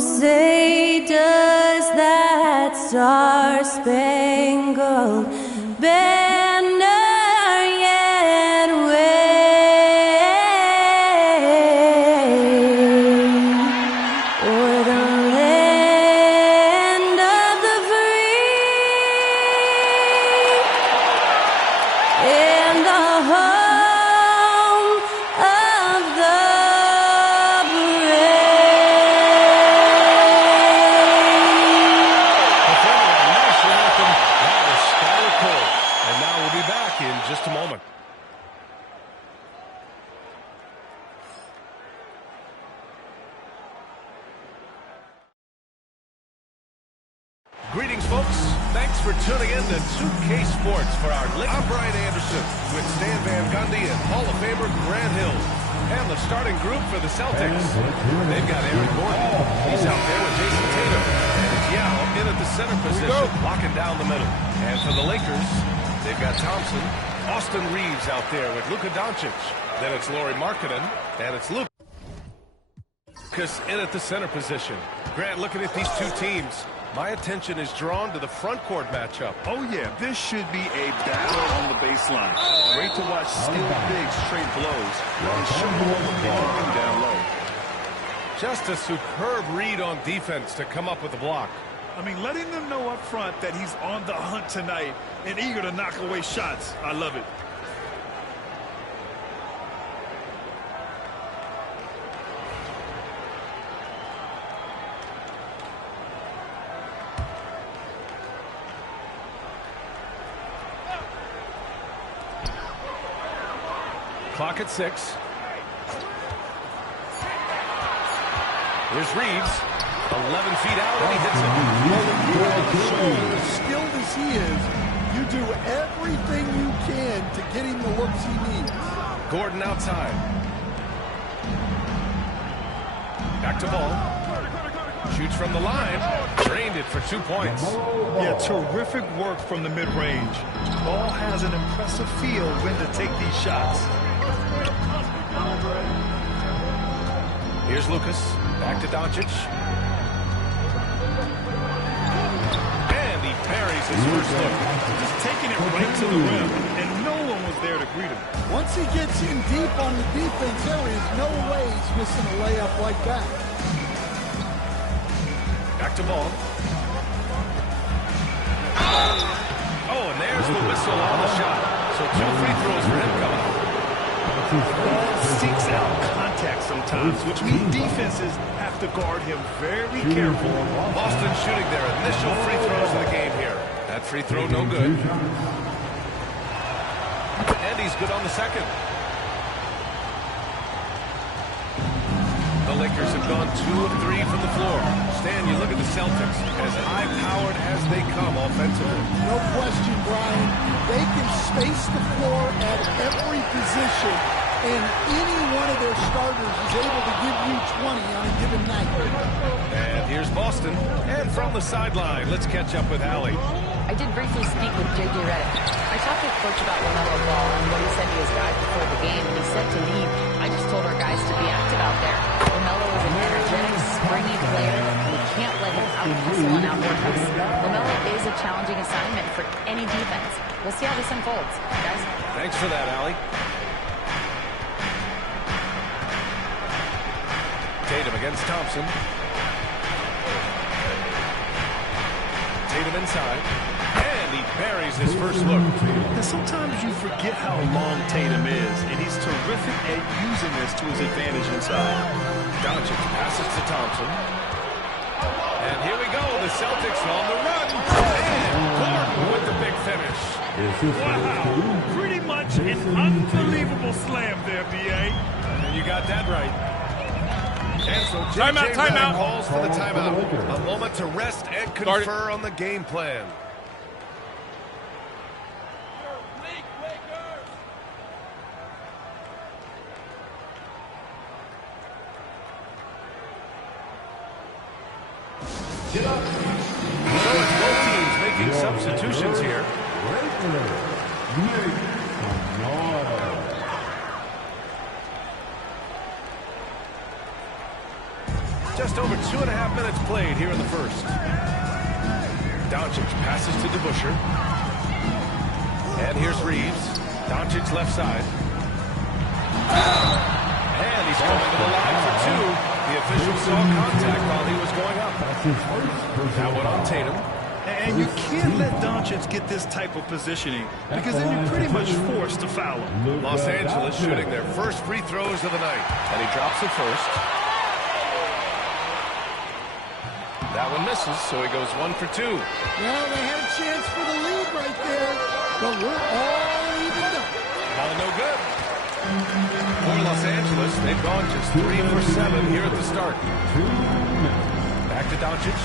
say, does that star-spangled banner yet wave o'er the land of the free and the home of the just a moment. Greetings, folks. Thanks for tuning in to 2K Sports for our I'm Brian Anderson with Stan Van Gundy and Hall of Famer Grant Hill. And the starting group for the Celtics. They've got Aaron Gordon. He's out there with Jason Tatum. And it's Yao in at the center position, locking down the middle. And for the Lakers, they've got Thompson. Austin Reeves out there with Luka Doncic. Then it's Lauri Markkanen, and it's Lucas in at the center position. Grant, looking at these two teams, my attention is drawn to the front court matchup. Oh, yeah, this should be a battle on the baseline. Great to watch skilled bigs trade blows and show what they can do down low. Just a superb read on defense to come up with the block. I mean, letting them know up front that he's on the hunt tonight and eager to knock away shots. I love it. Clock at 6. Here's Reeves. 11 feet out, and he hits it. As skilled as he is, you do everything you can to get him the looks he needs. Gordon outside. Back to ball. Shoots from the line. Drained it for 2 points. Yeah, terrific work from the mid-range. Ball has an impressive feel when to take these shots. Here's Lucas. Back to Doncic. And he parries his first look. Just taking it right to the rim, and no one was there to greet him. Once he gets in deep on the defense, there is no way he's missing a layup like that. Back to ball. Oh, and there's the whistle on the shot. So 2 free throws for him coming up. Seeks out contact sometimes, which means defenses have to guard him very carefully. Boston shooting their initial free throws of the game here. That free throw no good. And he's good on the second. The Lakers have gone 2 of 3 from the floor. Stan, you look at the Celtics, as high-powered as they come offensively. No question, Brian. They can space the floor at every position, and any one of their starters is able to give you 20 on a given night. And here's Boston. And from the sideline, let's catch up with Allie. I did briefly speak with J.J. Redick. I talked to the coach about LaMelo Ball and what he said to his guys before the game, and he said to me, I just told our guys to be active out there. LaMelo is an energetic, springy player, and we can't let him out-hustle and out-work us. LaMelo is a challenging assignment for any defense. We'll see how this unfolds, guys. Thanks for that, Allie. Tatum against Thompson. Tatum inside. And he buries his first look. And sometimes you forget how long Tatum is, and he's terrific at using this to his advantage inside. Doncic passes to Thompson. And here we go, the Celtics on the run. And Gordon with the big finish. Wow, pretty much an unbelievable slam there, B.A. And you got that right. And so timeout. Calls for the timeout. A moment to rest and confer on the game plan. So it's both teams making substitutions here. Just over 2.5 minutes played here in the first. Doncic passes to DeBusschere. And here's Reeves. Doncic left side. And he's going to the line for two. The official saw contact while he was going up. Now one on Tatum. And you can't let Doncic get this type of positioning because then you're pretty much forced to foul him. Los Angeles shooting their first free throws of the night. And he drops it first. That one misses, so he goes 1 for 2. Well, they had a chance for the lead right there, but we're all evened up. Ball no good. For Los Angeles, they've gone just 3 for 7 here at the start. Back to Doncic.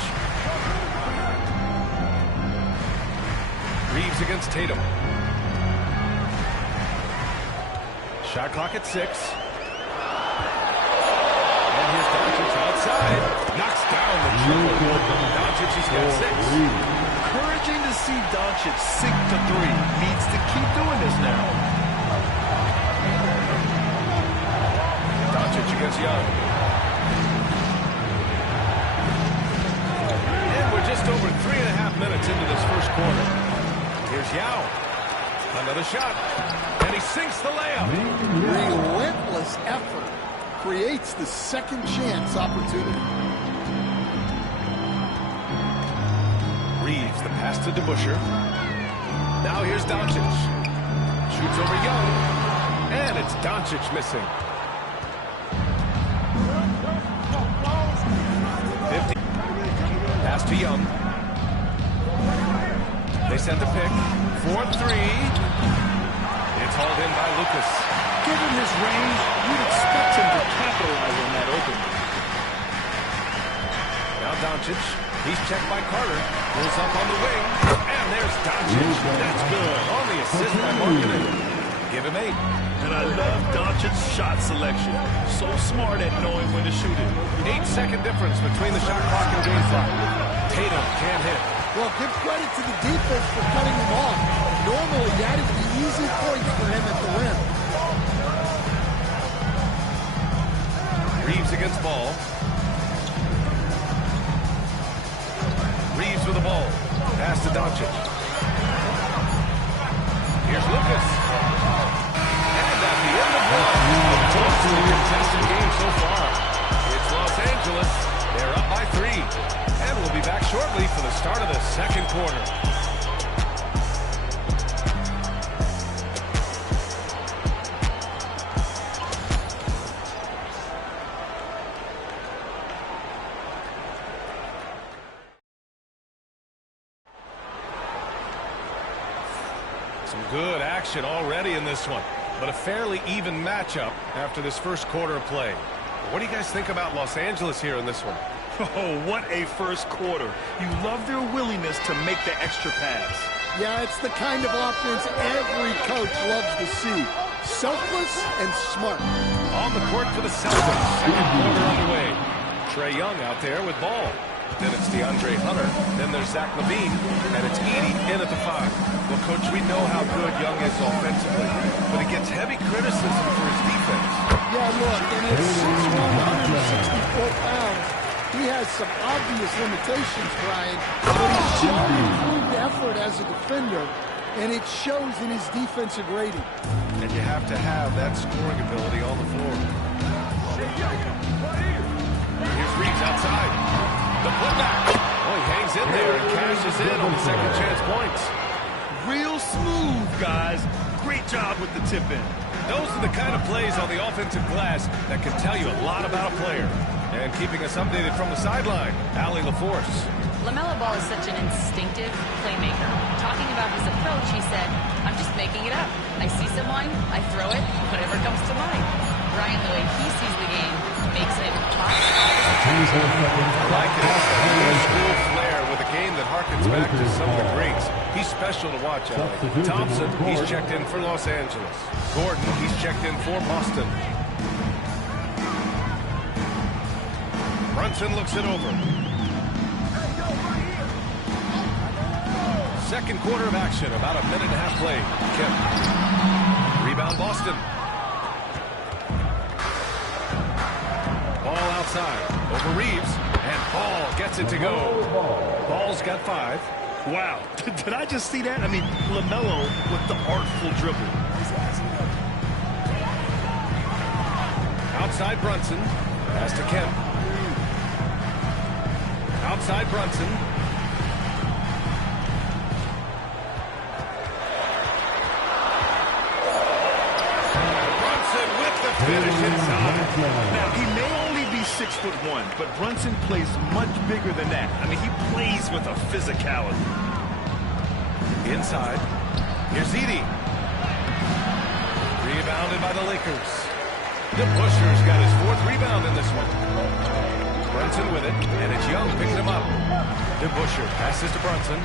Reeves against Tatum. Shot clock at 6. And here's Doncic outside. Knocks down the triple. Doncic, he's got 6. Encouraging to see Doncic sink to 3. Needs to keep doing this now. Doncic against Young. And we're just over 3.5 minutes into this first quarter. Here's Yao. Another shot. And he sinks the layup. Relentless effort creates the second chance opportunity. Reeves, the pass to DeBusschere. Now here's Doncic. Shoots over Young. And it's Doncic missing. 50. Pass to Young. They send the pick. 4-3. It's hauled in by Lucas. Given his range, you'd expect him to capitalize on that opening. Now Doncic. He's checked by Carter. Pulls up on the wing. And there's Doncic. That's good. On the assist by Markkanen. Give him 8. And I love Doncic's shot selection. So smart at knowing when to shoot it. 8-second difference between the shot clock and game clock. Tatum can't hit. Well, give credit to the defense for cutting him off. Normally, that is the easy point for him at the rim. Reeves against Ball. Reeves with the ball. Pass to Doncic. Here's Lucas. And at the end of one, a closely contested game so far. It's Los Angeles. They're up by 3. And we'll be back shortly for the start of the second quarter. Some good action already in this one, but a fairly even matchup after this first quarter of play. What do you guys think about Los Angeles here in this one? Oh, what a first quarter. You love their willingness to make the extra pass. Yeah, it's the kind of offense every coach loves to see. Selfless and smart. On the court for the Celtics. Second quarter underway. Trae Young out there with ball. Then it's DeAndre Hunter. Then there's Zach LaVine. And it's Edey in at the 5. Well, Coach, we know how good Young is offensively, but he gets heavy criticism for his defense. Yeah, look, and at 6'1", 164 pounds, he has some obvious limitations, Brian, but he's shown improved effort as a defender, and it shows in his defensive rating. And you have to have that scoring ability on the floor. Here's Reeves outside. The putback. Oh, he hangs in there and cashes in on the second chance points. Real smooth, guys. Great job with the tip in. Those are the kind of plays on the offensive glass that can tell you a lot about a player. And keeping us updated from the sideline, Allie LaForce. LaMelo Ball is such an instinctive playmaker. Talking about his approach, he said, I'm just making it up. I see someone, I throw it, whatever comes to mind. Brian, the way he sees the game, makes it top. I like it. Old school flair with a game that harkens back to some of the greats. He's special to watch, Allie. Thompson, he's checked in for Los Angeles. Gordon, he's checked in for Boston. Brunson looks it over. Second quarter of action, about a minute and a half played. Kemp. Rebound Boston. Ball outside. Over Reeves. And Paul gets it to go. Ball's got 5. Wow. Did I just see that? I mean, LaMelo with the artful dribble. Outside Brunson. Pass to Kemp. Outside Brunson. Brunson with the finish inside. Now, he may only be 6'1", but Brunson plays much bigger than that. I mean, he plays with a physicality. Inside. Here's Edie. Rebounded by the Lakers. DeBuscher's got his 4th rebound in this one. Brunson with it, and it's Young picking him up. DeBuscher passes to Brunson.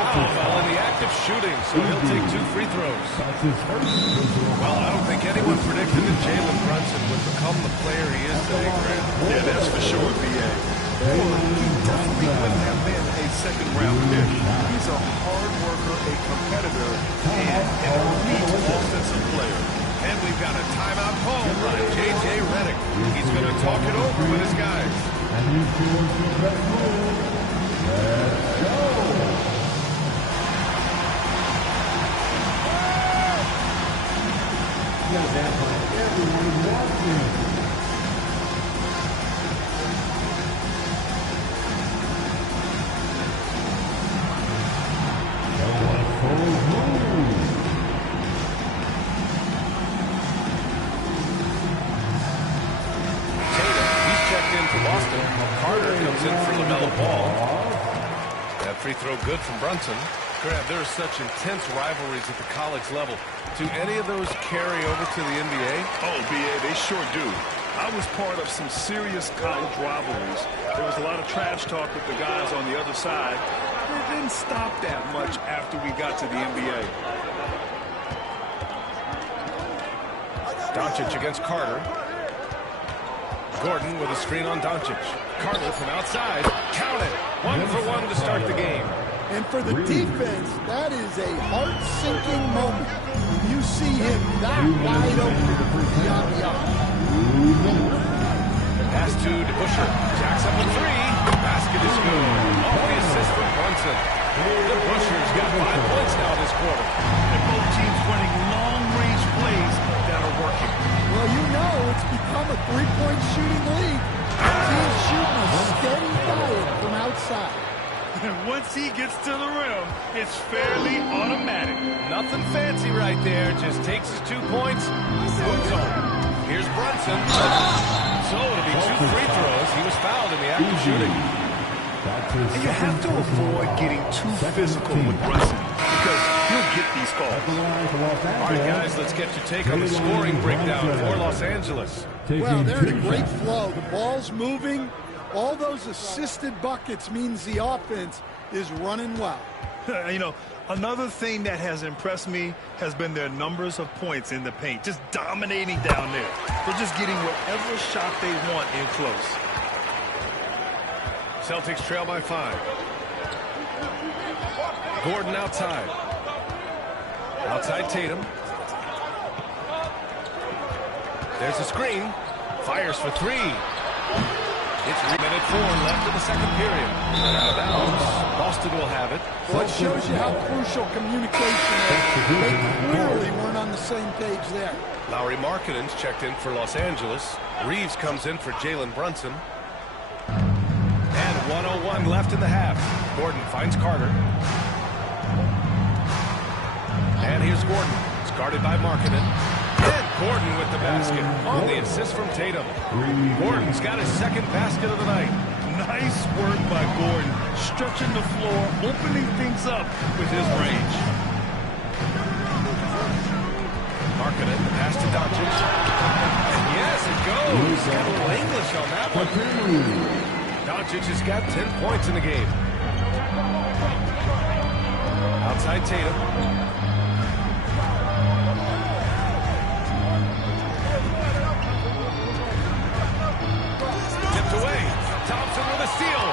Foul in the act of shooting, so he'll take 2 free throws. Well, I don't think anyone predicted that Jalen Brunson would become the player he is today, Grant. Yeah, that's for sure, B.A. He definitely wouldn't have been a second-round pick. He's a hard worker, a competitor, and an elite offensive player. And we've got a timeout called by J.J. Redick. He's going to talk it over with his guys. Let's go! That by everyone watching. He's checked in for Boston. Carter comes in for LaMelo Ball. That free throw good from Brunson. Grant, there are such intense rivalries at the college level. Do any of those carry over to the NBA? Oh, B.A., they sure do. I was part of some serious college rivalries. There was a lot of trash talk with the guys on the other side. It didn't stop that much after we got to the NBA. Doncic against Carter. Gordon with a screen on Doncic. Carter from outside. Count it. 1 for 1 to start the game. And for the defense, that is a heart-sinking moment when you see him that wide open beyond the arc. Pass to DeBuscher. Jacks up a 3. Basket is good. Off the assist from Brunson. DeBuscher's got 5 points now this quarter. And both teams running long-range plays that are working. Well, you know it's become a three-point shooting league. Teams shooting a steady diet from outside. And once he gets to the rim, it's fairly automatic. Nothing fancy right there. Just takes his 2 points, moves on. Here's Brunson. So it'll be 2 free throws. He was fouled in the act of shooting. And you have to avoid getting too physical with Brunson because he'll get these calls. All right, guys, let's get your take on the scoring breakdown for Los Angeles. Well, they're in a great flow. The ball's moving. All those assisted buckets means the offense is running well. You know, another thing that has impressed me has been their numbers of points in the paint, just dominating down there. They're just getting whatever shot they want in close. Celtics trail by 5. Gordon outside. Outside Tatum. There's a screen. Fires for 3. It's 3:04 left in the second period. Out of bounds. Boston will have it. Well, it shows you how crucial communication is. They clearly weren't on the same page there. Lauri Markkanen's checked in for Los Angeles. Reeves comes in for Jalen Brunson. And 1:01 left in the half. Gordon finds Carter. And here's Gordon. It's guarded by Markkanen. And Gordon with the basket on the assist from Tatum. Gordon's got his second basket of the night. Nice work by Gordon, stretching the floor, opening things up with his range. Markkanen, the pass to Doncic. Yes, it goes. Got a little English on that one. Doncic has got 10 points in the game. Outside Tatum. Away. Thompson with a steal.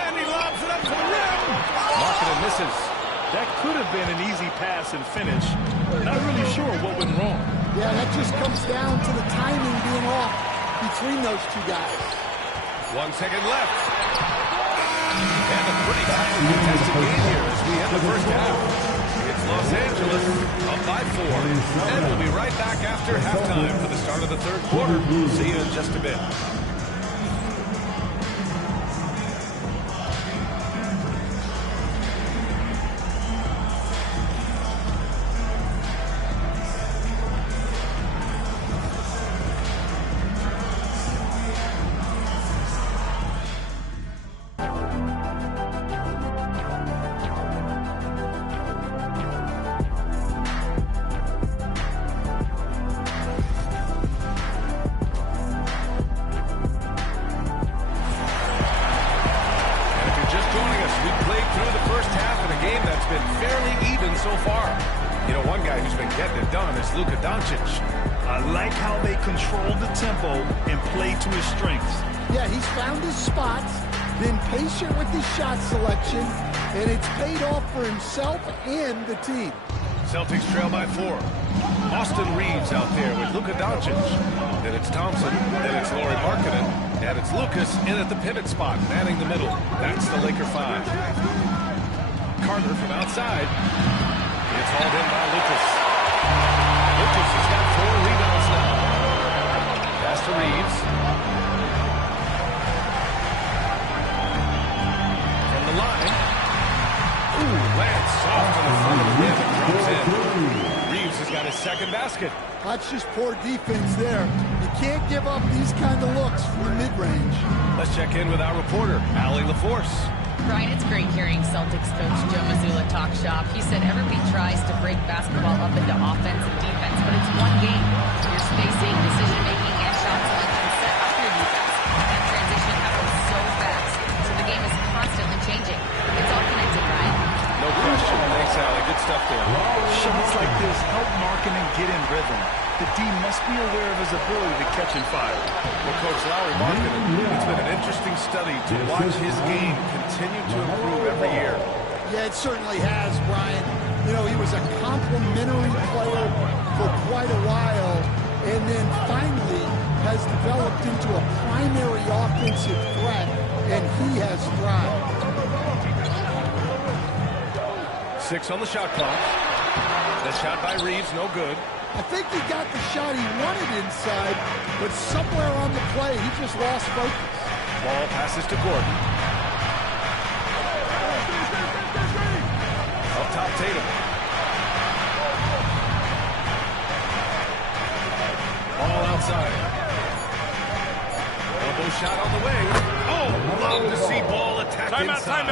And he lobs it up to the rim. Markkanen misses. That could have been an easy pass and finish. Not really sure what went wrong. Yeah, that just comes down to the timing being off between those two guys. 1 second left. And a pretty tightly contested game here as we end the first half. It's Los Angeles up by 4. And we'll be right back after halftime for the start of the third quarter. See you in just a bit. I like how they control the tempo and play to his strengths. Yeah, he's found his spots, been patient with his shot selection, and it's paid off for himself and the team. Celtics trail by 4. Austin Reeves out there with Luka Doncic. Then it's Thompson. Then it's Lauri Markkanen. And it's Lucas in at the pivot spot, manning the middle. That's the Laker 5. Carter from outside. It's hauled in by Lucas. Lucas has got 4 rebounds now. Pass to Reeves. From the line. Ooh, lands soft on the front of the rim and drops in. Reeves has got his second basket. That's just poor defense there. You can't give up these kind of looks from the mid-range. Let's check in with our reporter, Allie LaForce. Brian, it's great hearing Celtics coach Joe Mazzulla talk shop. He said everybody tries to break basketball up into offense and defense, but it's one game. Your spacing, decision-making, and shot selection set up your defense. That transition happens so fast, so the game is constantly changing. It's all connected, Brian. No question. Thanks, Allie. Good stuff there. Shots like this help Markkanen get in rhythm. The D must be aware of his ability to catch and fire. Well, Coach Lauri Markkanen, it's been an interesting study to watch his game continue to improve every year. Yeah, it certainly has, Brian. You know, he was a complimentary player for quite a while, and then finally has developed into a primary offensive threat, and he has thrived. 6 on the shot clock. The shot by Reeves, no good. I think he got the shot he wanted inside, but somewhere on the play, he just lost focus. Ball passes to Gordon. Up top, Tatum. Ball outside. Elbow shot on the way. Oh, love to see ball attack inside.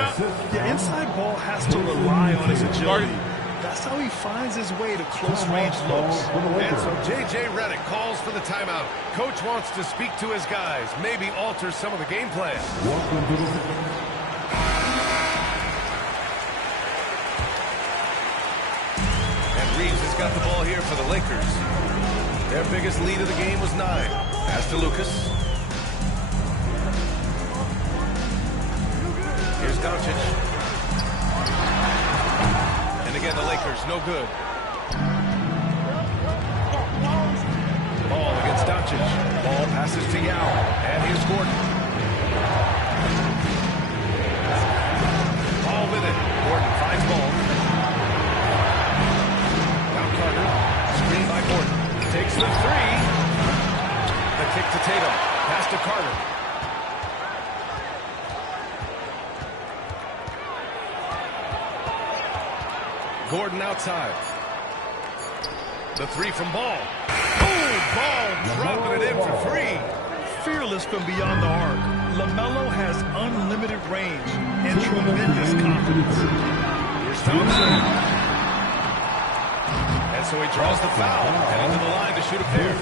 The inside ball has to rely on his agility. That's how he finds his way to close-range looks. And so J.J. Redick calls for the timeout. Coach wants to speak to his guys, maybe alter some of the game plan. And Reeves has got the ball here for the Lakers. Their biggest lead of the game was 9. Pass to Lucas. Here's Doncic. And again, the Lakers, no good. Ball against Doncic. Ball passes to Yao. And here's Gordon. Ball with it. Gordon finds ball. Now Carter. Screen by Gordon. Takes the 3. The kick to Tatum. Pass to Carter. Gordon outside. The 3 from Ball. Oh, Ball dropping it in for 3. Fearless from beyond the arc, LaMelo has unlimited range and tremendous confidence. Here's Thompson. And so he draws the foul and into the line to shoot a pair.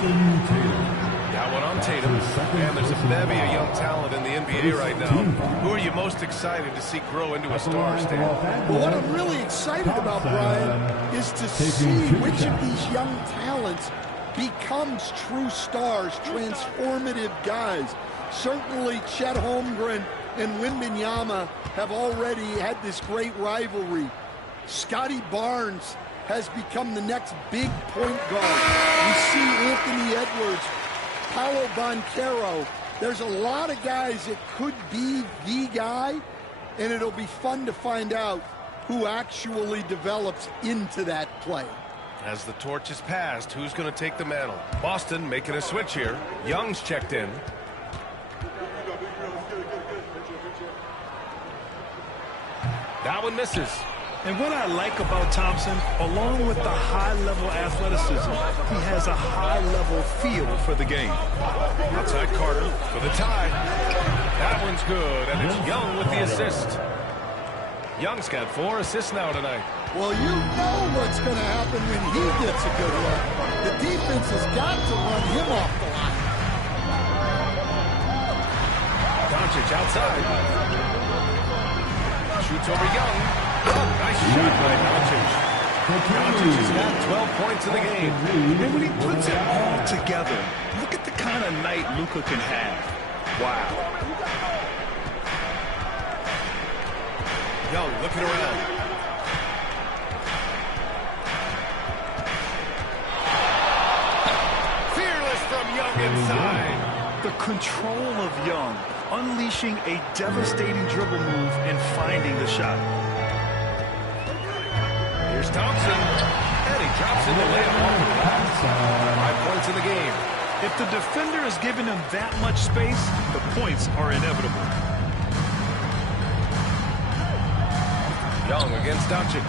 Got one on Tatum. And there's a bevy of young talent in the NBA right now. Who are you most excited to see grow into a star, Stan? Well, what I'm really excited about, Brian, is to see which of these young talents becomes true stars, transformative guys. Certainly Chet Holmgren and Wembanyama have already had this great rivalry. Scotty Barnes has become the next big point guard. We see Anthony Edwards, Paolo Banchero. There's a lot of guys that could be the guy, and it'll be fun to find out who actually develops into that play. As the torch is passed, who's going to take the mantle? Boston making a switch here. Young's checked in. That one misses. And what I like about Thompson, along with the high-level athleticism, he has a high-level feel for the game. Outside Carter for the tie. That one's good, and it's Young with the assist. Young's got 4 assists now tonight. Well, you know what's going to happen when he gets a good look. The defense has got to run him off the line. Doncic outside. Shoots over Young. Nice shot by Doncic. Doncic has got 12 points in the game. And when he puts it all together, look at the kind of night Luka can have. Wow. Young looking around. Fearless from Young inside. The control of Young, unleashing a devastating dribble move and finding the shot. Here's Thompson, and he drops in the layup off the glass. 5 points in the game. If the defender is giving him that much space, the points are inevitable. Young against Doncic.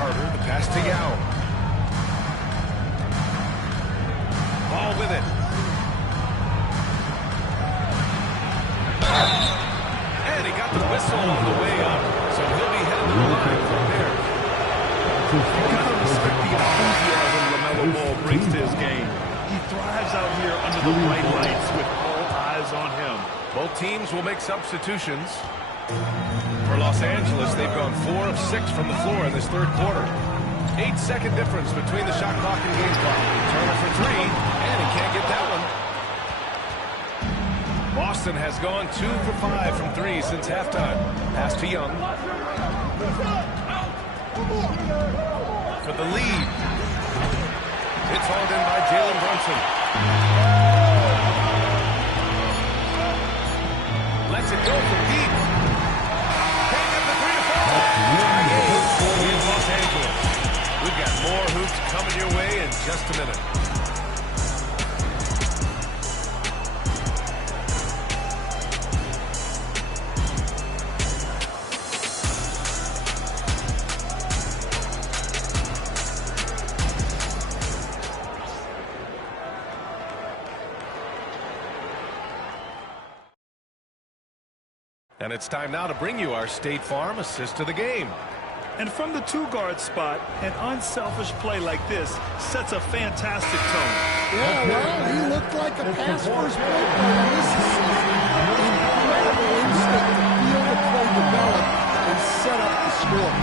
Carter, the pass to Yao. Ball with it. And he got the whistle on the way up, so he'll be headed to the line from there. You gotta respect the enthusiasm LaMelo Ball brings to his game. He thrives out here under the bright lights with all eyes on him. Both teams will make substitutions. For Los Angeles, they've gone 4 of 6 from the floor in this third quarter. 8-second difference between the shot clock and game clock. Turner for 3, and he can't get that one. Boston has gone 2 for 5 from 3 since halftime. Pass to Young. For the lead. It's hauled in by Jalen Brunson. Lets it go from deep. Hang up the 3 to 4. In Los Angeles. We've got more hoops coming your way in just a minute. And it's time now to bring you our State Farm assist of the game. And from the 2-guard spot, an unselfish play like this sets a fantastic tone. Yeah, well, he looked like a pass first point guard this season. Incredible instinct to feel the play develop and set up the score.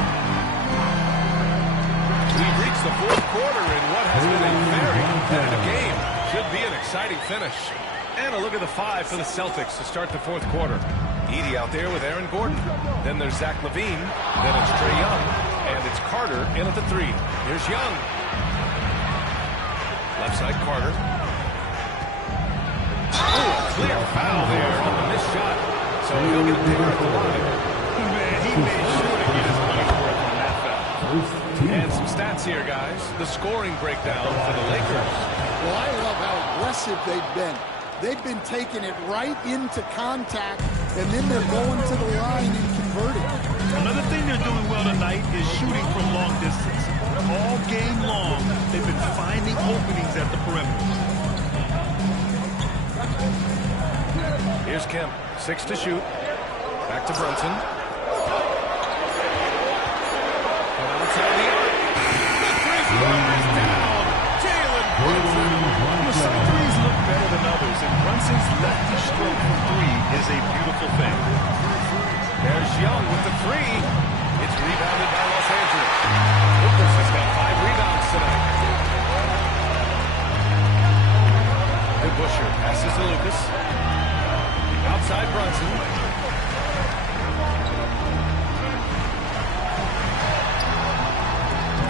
We've reached the fourth quarter in what has been a very competitive game. Should be an exciting finish. And a look at the 5 for the Celtics to start the fourth quarter. Edie out there with Aaron Gordon. Then there's Zach LaVine. Then it's Trae Young. And it's Carter in at the 3. Here's Young. Left side Carter. Oh, clear foul there on the missed shot. So he'll get a pick at the line. Man, he made sure to get his money's worth on that foul. And some stats here, guys. The scoring breakdown for the Lakers. Well, I love how aggressive they've been. They've been taking it right into contact, and then they're going to the line and converting. Another thing they're doing well tonight is shooting from long distance. All game long, they've been finding openings at the perimeter. Here's Kemp, 6 to shoot. Back to Brunson. And outside the arc. The three-pointer is down. Jalen Brunson. Some threes look better than others, and Brunson's lefty stroke from 3 is a beautiful thing. There's Young with the 3. It's rebounded by Los Angeles. Lucas has got 5 rebounds tonight. Good Busher passes to Lucas. Outside Brunson.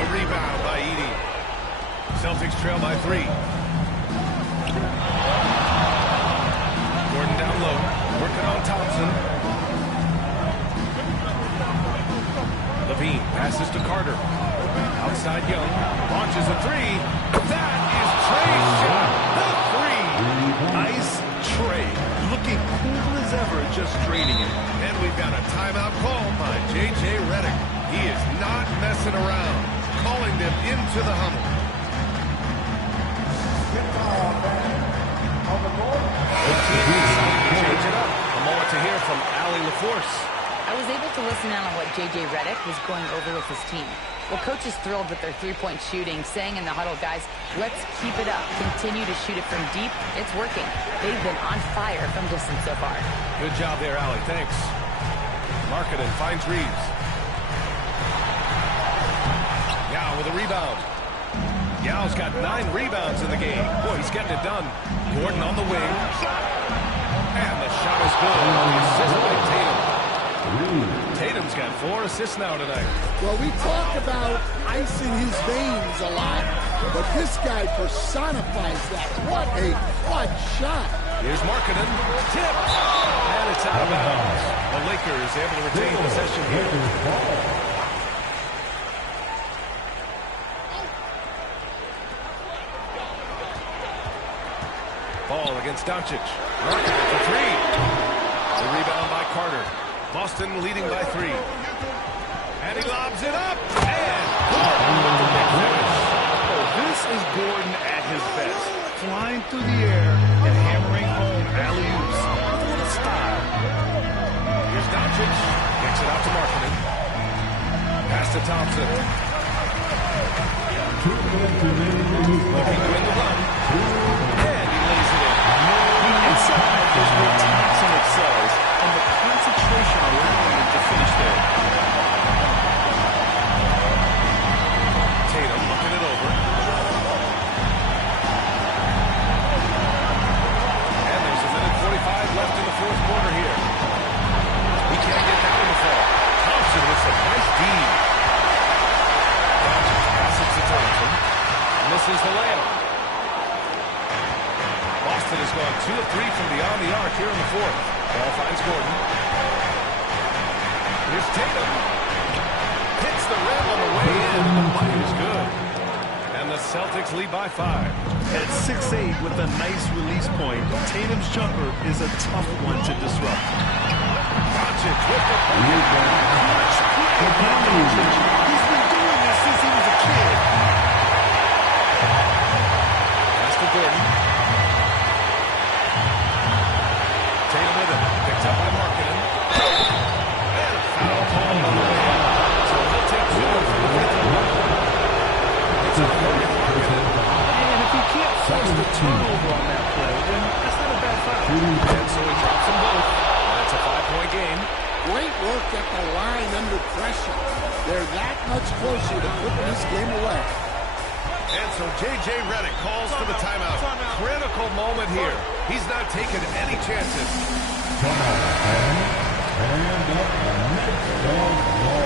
A rebound by Edey. Celtics trail by 3. Gordon down low, working on Thompson. Levine passes to Carter. Outside Young, launches a 3. That is Trey's shot. The 3. Nice Trey. Looking cool as ever, just draining it. And we've got a timeout called by J.J. Redick. He is not messing around, calling them into the huddle. Change it up. A moment to hear from Allie LaForce. I was able to listen in on what J.J. Redick was going over with his team. Well, coach is thrilled with their three-point shooting, saying in the huddle, guys, let's keep it up. Continue to shoot it from deep. It's working. They've been on fire from distance so far. Good job there, Allie. Thanks. Markkanen finds Reeves. Yao with a rebound. Yao's got 9 rebounds in the game. Boy, he's getting it done. Gordon on the wing. And the shot is good. The assist by Tatum. Tatum's got 4 assists now tonight. Well, we talk about ice in his veins a lot, but this guy personifies that. What a clutch shot. Here's Markkanen. Tip. And it's out of bounds. The Lakers able to retain possession here. Ball against Doncic. Markkanen for 3. The rebound by Carter. Boston leading by 3. And he lobs it up. And Gordon with the big finish. Oh, this is Gordon at his best. Flying through the air and hammering home alley-oops. With a little style. Here's Doncic. Kicks it out to Markkanen. Pass to Thompson. Looking to win the run. And he lays it in. The inside is where Thompson excels, and the concentration allowing him to finish there. Tatum looking it over. And there's a minute 45 left in the fourth quarter here. He can't get down in the fall. Thompson with some nice D. Passes to Thompson. Misses the layup. Boston has gone 2 of 3 from beyond the arc here in the fourth. Ball finds Gordon. Here's Tatum. Hits the rim on the way in. The bucket is good. And the Celtics lead by 5. At 6'8" with a nice release point, Tatum's jumper is a tough one to disrupt. Doncic with the bucket. Clutch play by Doncic. He's been doing this since he was a kid. Pass to Gordon. Tatum with it. Picked up by Markkanen. And a foul call on the way out. So he'll take 2 from the free throw line. It's a Markkanen. And if he can't force the turnover on that play, then that's not a bad foul. And so he drops them both. That's a 5-point game. Great work at the line under pressure. They're that much closer to putting this game away. And so J.J. Redick calls for the timeout. Critical moment here. He's not taking any chances. And up next on Raw.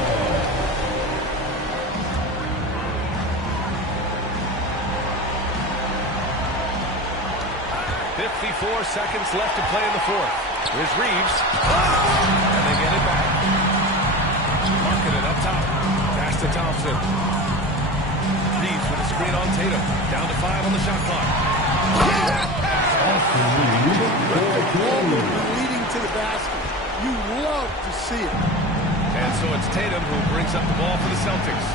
54 seconds left to play in the fourth. Here's Reeves. And they get it back. Markkanen up top. Pass to Thompson. Reeves with a screen on Tatum. Down to 5 on the shot clock. Leading to the basket. You love to see it. And so it's Tatum who brings up the ball for the Celtics.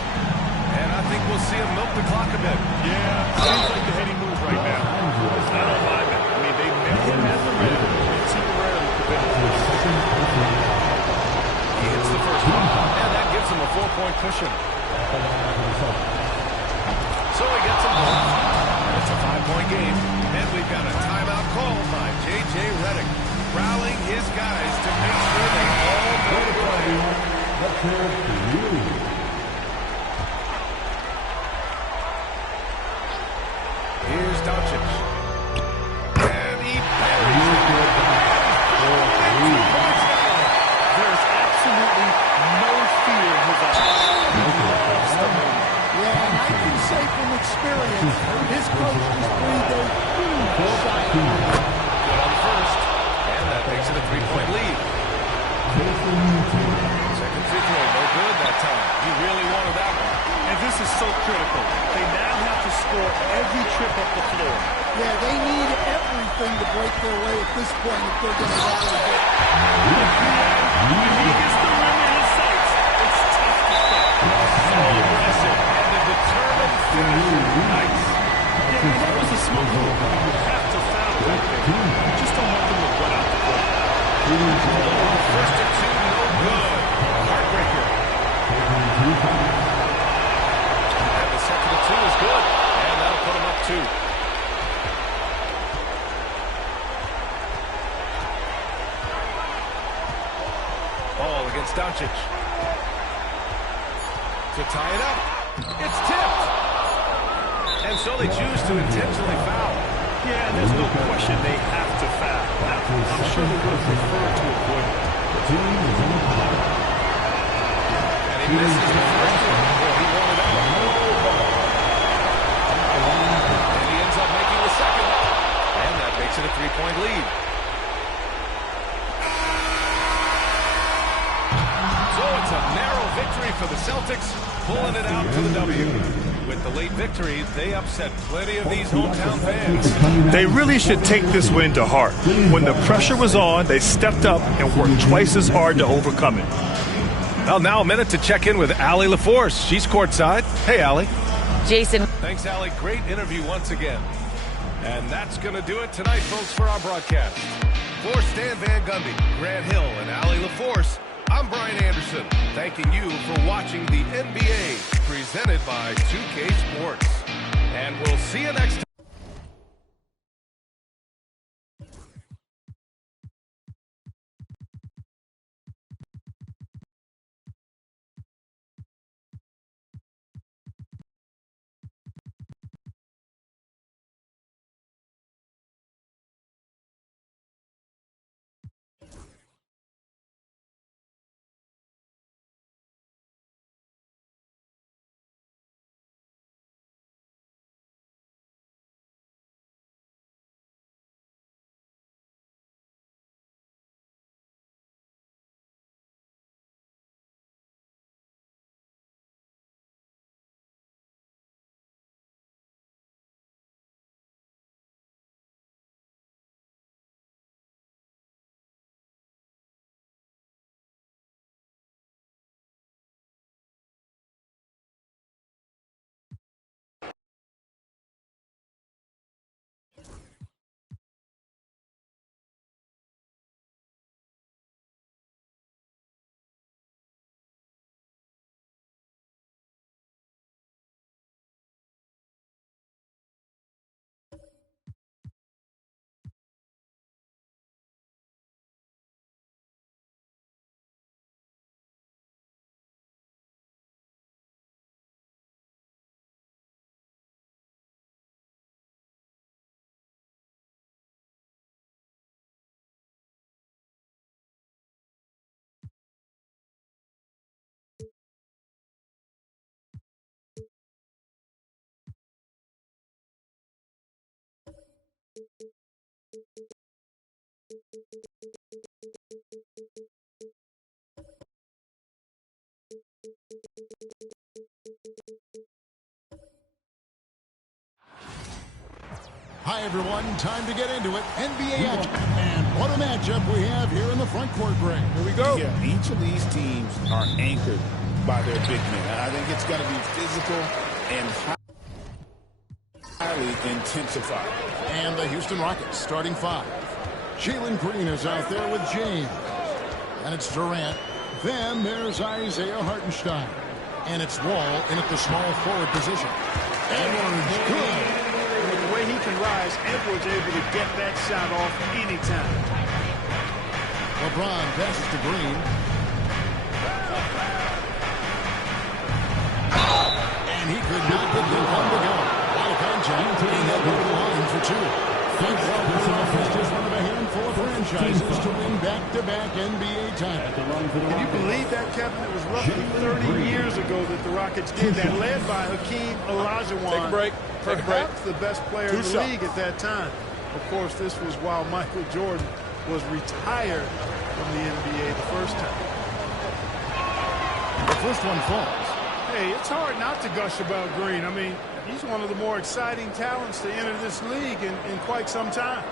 And I think we'll see him milk the clock a bit. Yeah, seems like the heady move right now. I don't mind it. I mean, they met him at the rim. Temporarily prevented him. He hits the first one, and that gives him a 4-point cushion. So he gets them both. And it's a 5-point game. And we've got a timeout called by J.J. Redick, rallying his guys to make sure they all go to play. Here's Doncic. And he buries it. There's absolutely no fear in his eyes. Yeah, Good on the first. And that makes it a 3-point lead. Second free throw, no good that time. He really wanted that one. And this is so critical. They now have to score every trip up the floor. Yeah, they need everything to break their way at this point if they're going to rally. When he gets the rim in his sights, it's tough to stop. So aggressive and a determined finish. Nice. Yeah, that was a smart move. You have to foul right there. You just don't want them to run out the court. The first and two, no good. Heartbreaker. And the second and two is good. And that'll put him up 2. Ball against Doncic. To tie it up. It's tipped. And so they choose to intentionally foul. Yeah, there's no question they have to foul. I'm sure they would have preferred to avoid it. And he misses the first one. Well, he wanted out. And he ends up making the second. And that makes it a 3-point lead. So it's a narrow victory for the Celtics, pulling it out to the W. With the late victory, they upset plenty of these hometown fans. They really should take this win to heart. When the pressure was on, they stepped up and worked twice as hard to overcome it. Well, now a minute to check in with Allie LaForce. She's courtside. Hey, Allie. Jason. Thanks, Allie. Great interview once again. And that's going to do it tonight, folks, for our broadcast. For Stan Van Gundy, Grant Hill, and Allie LaForce, I'm Brian Anderson, thanking you for watching the NBA presented by 2K Sports. And we'll see you next time. Hi, everyone. Time to get into it. NBA action. And what a matchup we have here in the front court break. Here we go. Yeah, each of these teams are anchored by their big men. I think it's going to be physical and highly intensified. And the Houston Rockets starting 5. Jalen Green is out there with James. And it's Durant. Then there's Isaiah Hartenstein. And it's Wall in at the small forward position. Edwards, good. With the way he can rise, Edwards able to get that shot off anytime. LeBron passes to Green. And he could not get the one to go. Out of contact, and that will go line for 2. Frank Vogel is just one of a handful of franchises to win back-to-back NBA titles. Can you believe that, Kevin? It was roughly 30 years ago that the Rockets did that, led by Hakeem Olajuwon. Take a break. Perhaps the best player in the league at that time. Of course, this was while Michael Jordan was retired from the NBA the first time. The first one falls. Hey, it's hard not to gush about Green. I mean, he's one of the more exciting talents to enter this league in quite some time.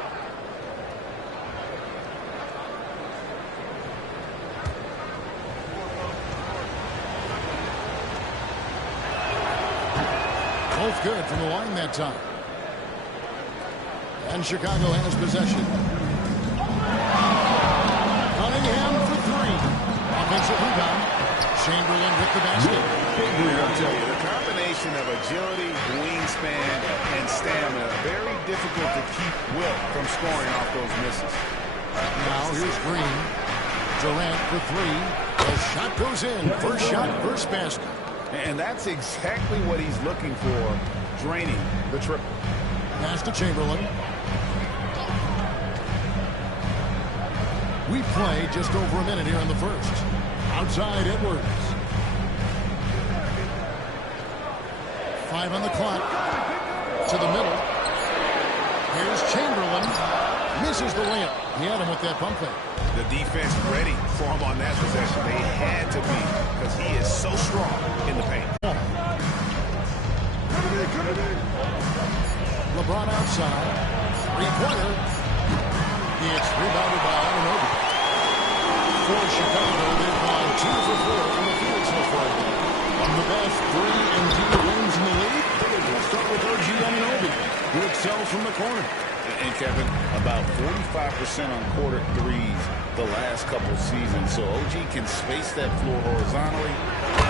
Both good from the line that time. And Chicago has possession. Cunningham for three. Offensive rebound. Chamberlain with the basket. I'll tell you, the combination of agility, wingspan, and stamina, very difficult to keep Wilt from scoring off those misses. Now here's Green. Durant for three. The shot goes in. First shot, first basket. And that's exactly what he's looking for, draining the triple. Pass to Chamberlain. We play just over a minute here in the first. Outside Edwards. 5 on the clock. To the middle. Here's Chamberlain. Misses the layup. He had him with that pump fake. The defense ready for him on that possession. They had to be, because he is so strong in the paint. LeBron outside. Three-pointer. It's rebounded by Anunoby. For Chicago, they've gone 2 for 4 from the field so far. One of the best 3-and-D wings in the league. We'll start with OG Anunoby, who excels from the corner. And Kevin, about 45% on quarter threes the last couple seasons. So OG can space that floor horizontally.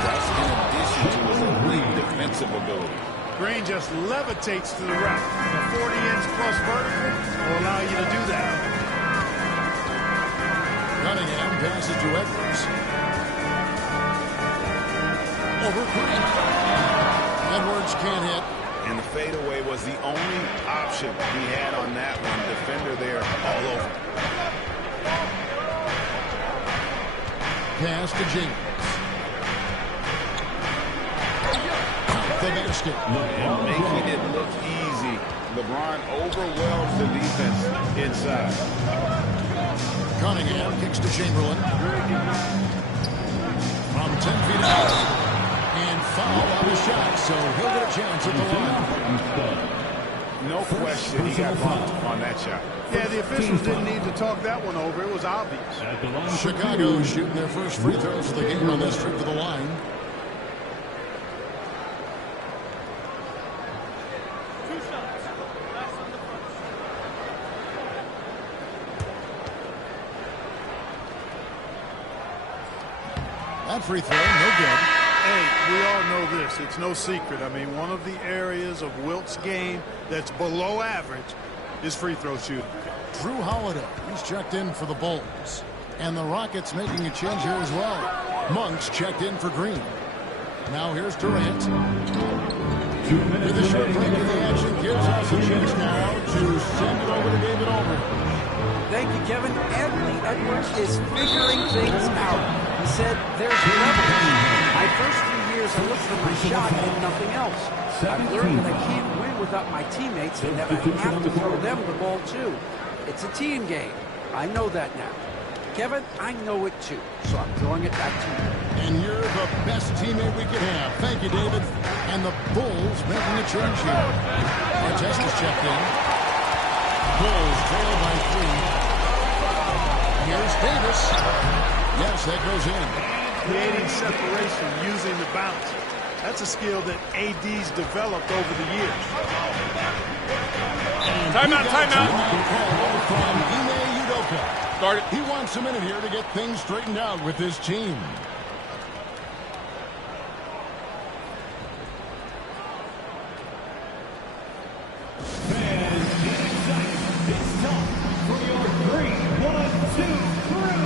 That's in addition to his elite defensive ability. Green just levitates to the rack. The 40-inch plus vertical will allow you to do that. Cunningham passes to Edwards. Over Green. Edwards can't hit. And the fadeaway was the only option he had on that one. Defender there all over. Pass to James. Count the basket. And making it look easy. LeBron overwhelms the defense inside. Cunningham kicks to Chamberlain. From 10 feet out. And foul on the shot, so he'll get a chance at the line. No question he got bumped on that shot. Yeah, the officials didn't need to talk that one over. It was obvious. Chicago shooting their first free throws of the game on this trip to the line. That free throw, no good. Hey, we all know this. It's no secret. I mean, one of the areas of Wilt's game that's below average is free throw shooting. Drew Holiday, he's checked in for the Bulls. And the Rockets making a change here as well. Monk's checked in for Green. Now here's Durant. With a short break in the action, gives us a chance now to send it over to David Aldridge. Thank you, Kevin. Anthony Edwards is figuring things out. He said, there's leverage. My first few years, I looked for my shot and nothing else. I've learned that I can't win without my teammates and that I have to throw them the ball, too. It's a team game. I know that now. Kevin, I know it, too, so I'm throwing it back to you. And you're the best teammate we could have. Thank you, David. And the Bulls making a change here. Artest is checked in. Bulls trail by 3. Here's Davis. Yes, that goes in. Creating separation using the bounce. That's a skill that AD's developed over the years. Timeout, timeout. From Ime Udoka. Start it. He wants a minute here to get things straightened out with his team. Fans, get excited. It's time for your 3-1-2 crew.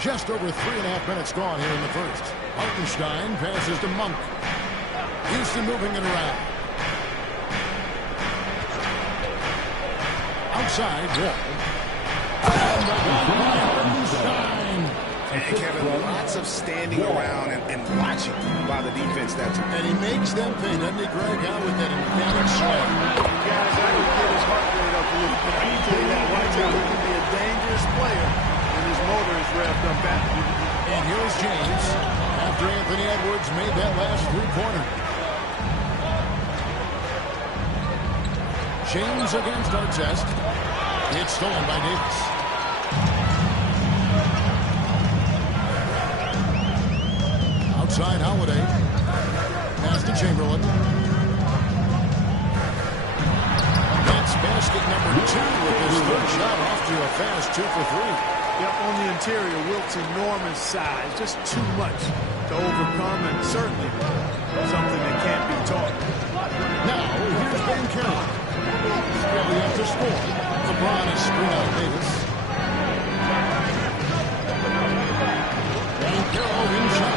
Just over 3.5 minutes gone here in the first. Hartenstein passes to Monk. Houston moving it around. Outside, Wall. And the block by Hartenstein. And Kevin, lots of standing around and watching by the defense that time. And he makes them pay, doesn't he, Greg, out with that emphatic slam. Guys, I would get his heart rate up a little bit. I can tell you that right now. He can be a dangerous player when his motor is revved up back. And here's James after Anthony Edwards made that last three-pointer. James against Artest. It's stolen by Davis. Outside Holiday. Pass to Chamberlain. That's basket number 2 with his third shot off to a fast 2 for 3. Yep, on the interior, Wilt's enormous size. Just too much to overcome, and certainly something that can't be taught. Now, here's Ben Carroll. Scully up to score. LeBron is screwed out Davis. Ben Carroll inside.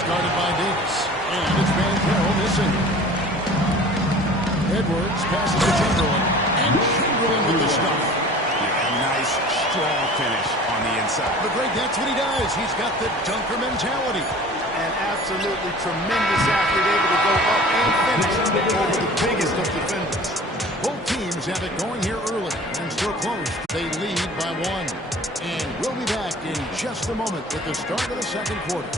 Started by Davis. And it's Van Carroll missing. Edwards passes to Chamberlain. And Chamberlain with the stuff. Yeah, nice, strong finish on the inside. But Greg, that's what he does. He's got the dunker mentality. An absolutely tremendous athlete, able to go up and finish over the biggest of defenders. Both teams have it going here early. And still close. They lead by 1. And we'll be back in just a moment with the start of the second quarter.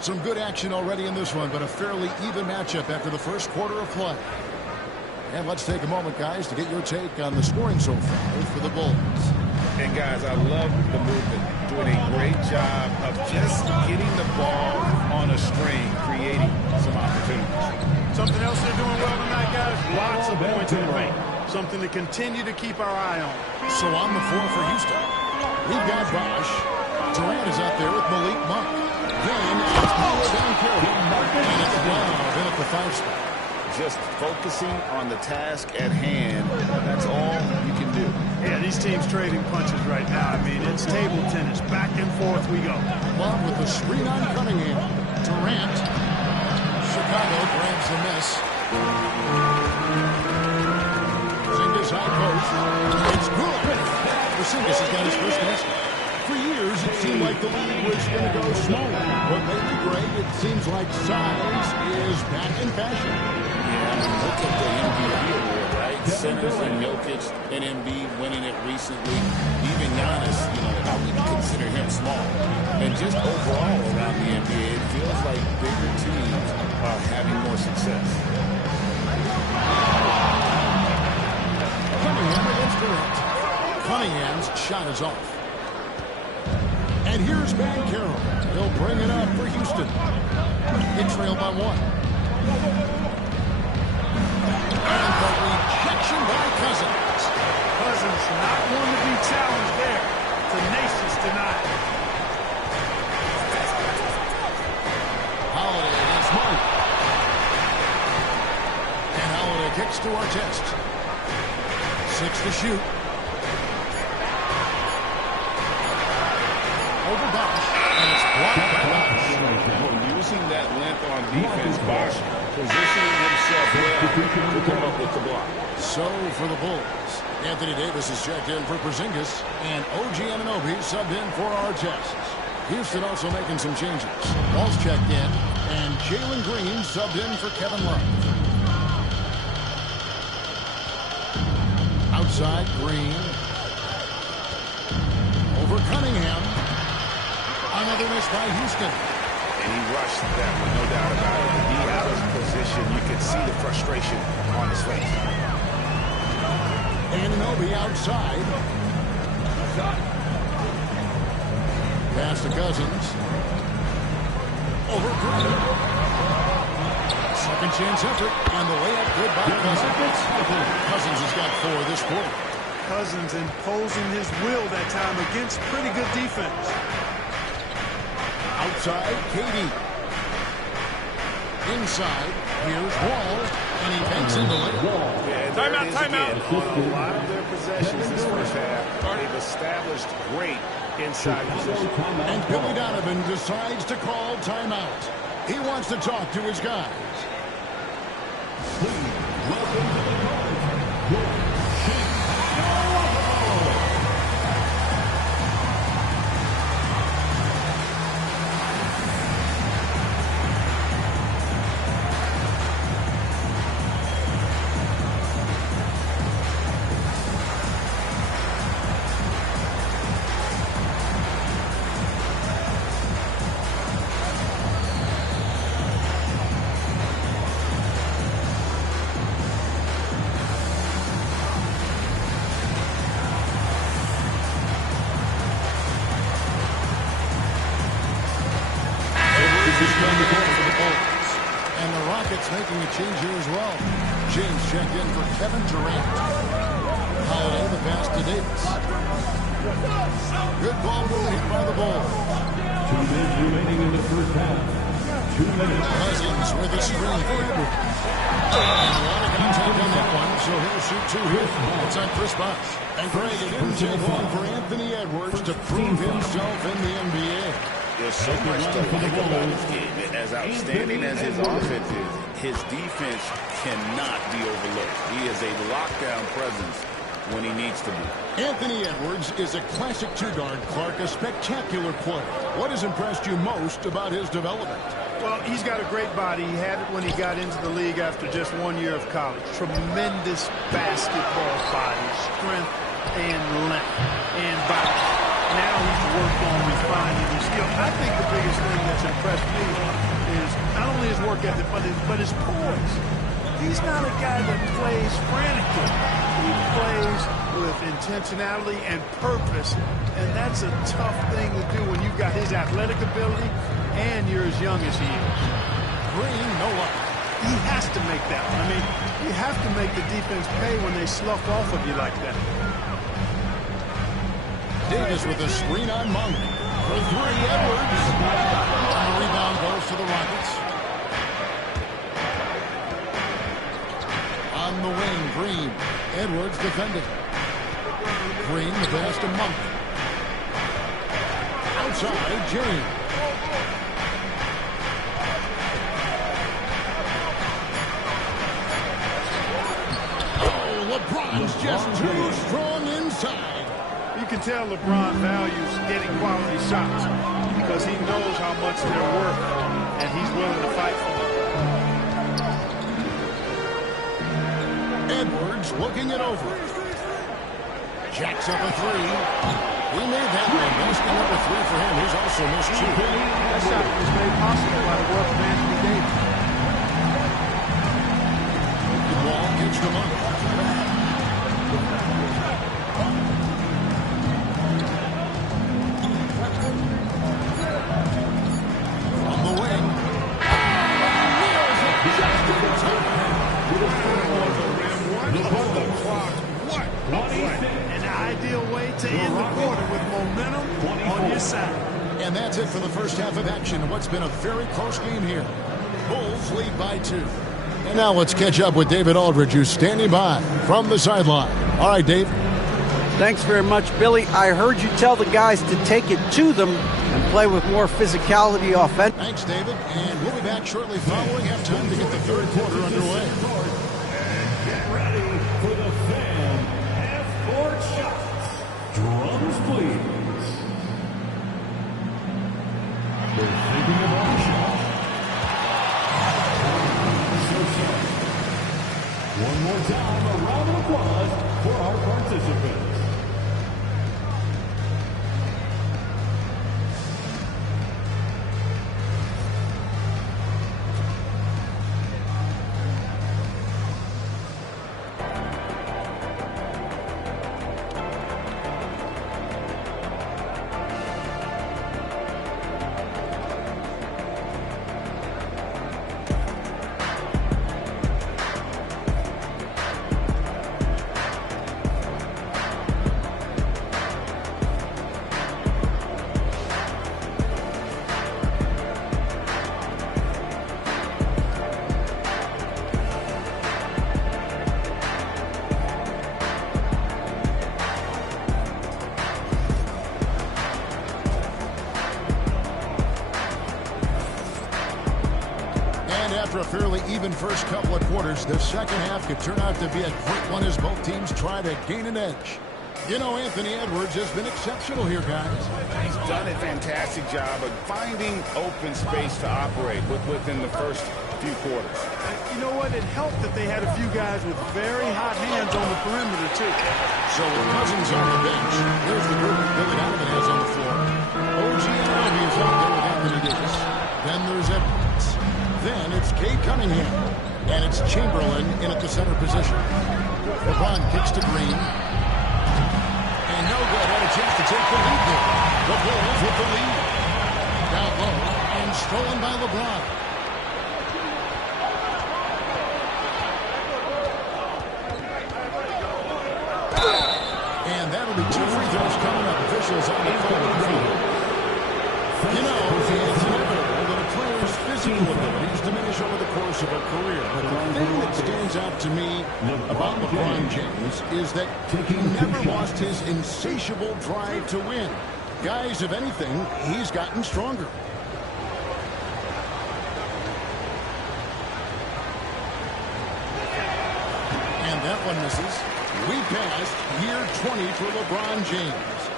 Some good action already in this one, but a fairly even matchup after the first quarter of play. And let's take a moment, guys, to get your take on the scoring so far for the Bulls. And, guys, I love the movement. Doing a great job of just getting the ball on a string, creating some opportunities. Something else they're doing well tonight, guys. Lots of points in the paint. Something to continue to keep our eye on. So on the floor for Houston, we've got Bosch. Durant is out there with Malik Monk. Then it's Paolo Banchero. And it's Brown in at the 5 spot. Just focusing on the task at hand. That's all you can do. Yeah, these teams trading punches right now. I mean, it's table tennis. Back and forth we go. Love with the screen on Cunningham. Durant. Chicago grabs the miss. Porzingis high post. It's good. Porzingis has got his first basket. For years, it seemed like the league was going to go smaller. But lately, Greg, it seems like size is back in fashion. Yeah, look at the MVP award, right? Centers and Jokic and Embiid winning it recently. Even Giannis, I wouldn't consider him small. And just overall around the NBA, it feels like bigger teams are having more success. Cunningham against Durant. Cunningham's shot is off. And here's Banchero. He'll bring it up for Houston. They trail by 1. And the rejection by Cousins. Cousins not one to be challenged there. Tenacious tonight. Holiday against Monk. And Holiday kicks to Artest. 6 to shoot. Over Bosch, and it's blocked by Bosch. Well, using that length on defense, Bosch positioning himself well to come up with the block. So for the Bulls, Anthony Davis is checked in for Porzingis, and OG Anunoby subbed in for Artest. Houston also making some changes. Wall's checked in, and Jalen Green subbed in for Kevin Love. Outside, Green. Over Cunningham. Another miss by Houston. And he rushed that one, no doubt about it. When he out of position, you could see the frustration on his face. Anunoby outside. Pass to Cousins. Over Green. Second chance effort, and the layup good by Cousins. Cousins has got 4 this quarter. Cousins imposing his will that time against pretty good defense. Outside, KD. Inside, here's Wall. And he banks in the layup. Yeah, there it is again. On a lot of their possessions this first half, they've established great inside position. And Billy Donovan decides to call timeout. He wants to talk to his guys. Welcome to the court, And the Rockets making a change here as well. James checked in for Kevin Durant. Holiday the pass to Davis. Good ball movement by the Bulls. 2 minutes remaining in the first half. 2 minutes. Cousins with a screen for Edwards. And a lot of contact on that one, so he'll shoot 2 here. It's on Chris Bosh. And Greg, it didn't take long for Anthony Edwards to prove himself in the NBA. There's so much to like about his game. As outstanding as his offense is, his defense cannot be overlooked. He is a lockdown presence when he needs to be. Anthony Edwards is a classic two-guard, Clark, a spectacular player. What has impressed you most about his development? Well, he's got a great body. He had it when he got into the league after just 1 year of college. Tremendous basketball body, strength and length and body. Now he's worked on refining his skill. I think the biggest thing that's impressed me is not only his work ethic, but his poise. He's not a guy that plays frantically. He plays with intentionality and purpose, and that's a tough thing to do when you've got his athletic ability and you're as young as he is. Green, no luck. He has to make that one. I mean, you have to make the defense pay when they slough off of you like that. Davis with a screen on Monk. For 3, Edwards. And the rebound goes to the Rockets. On the wing, Green. Edwards defending. Green, the pass to Monk. Outside, James. Oh, LeBron's just too strong inside. You can tell LeBron values getting quality shots because he knows how much they're worth, and he's willing to fight for them. Edwards looking it over. Jacks up a 3. He made that one. Basket number 3 for him. He's also missed 2. That shot was made possible by the work of Anthony Davis. The ball gets the Monk. An ideal way to end the quarter with momentum on your side. And that's it for the first half of action. What's been a very close game here. Bulls lead by 2. And now let's catch up with David Aldridge, who's standing by from the sideline. All right, Dave. Thanks very much, Billy. I heard you tell the guys to take it to them and play with more physicality offense. Thanks, David. And we'll be back shortly following halftime to get the third quarter underway. And get ready for the fan half-court shots. Drums, please. They're thinking about a shot. One more time, a round of applause for our participants. even first couple of quarters, the second half could turn out to be a quick one as both teams try to gain an edge. You know, Anthony Edwards has been exceptional here, guys. He's done a fantastic job of finding open space to operate within the first few quarters. You know what? It helped that they had a few guys with very hot hands on the perimeter, too. So with Cousins on the bench, here's the group Billy Donovan has on the floor. OG and is out there with Anthony Davis. Then there's Edwards. Then it's Cade Cunningham. And it's Chamberlain in at the center position. LeBron kicks to Green. And no good. Had a chance to take the lead there. The Bulls with the lead. Down low and stolen by LeBron. And that'll be 2 free throws coming up. Officials on the call with the field. You know, it's inevitable that a player's physical abilities diminish over the course of a career. But the thing that stands out to me about LeBron James is that he never lost his insatiable drive to win. Guys, if anything, he's gotten stronger. And that one misses. We passed year 20 for LeBron James.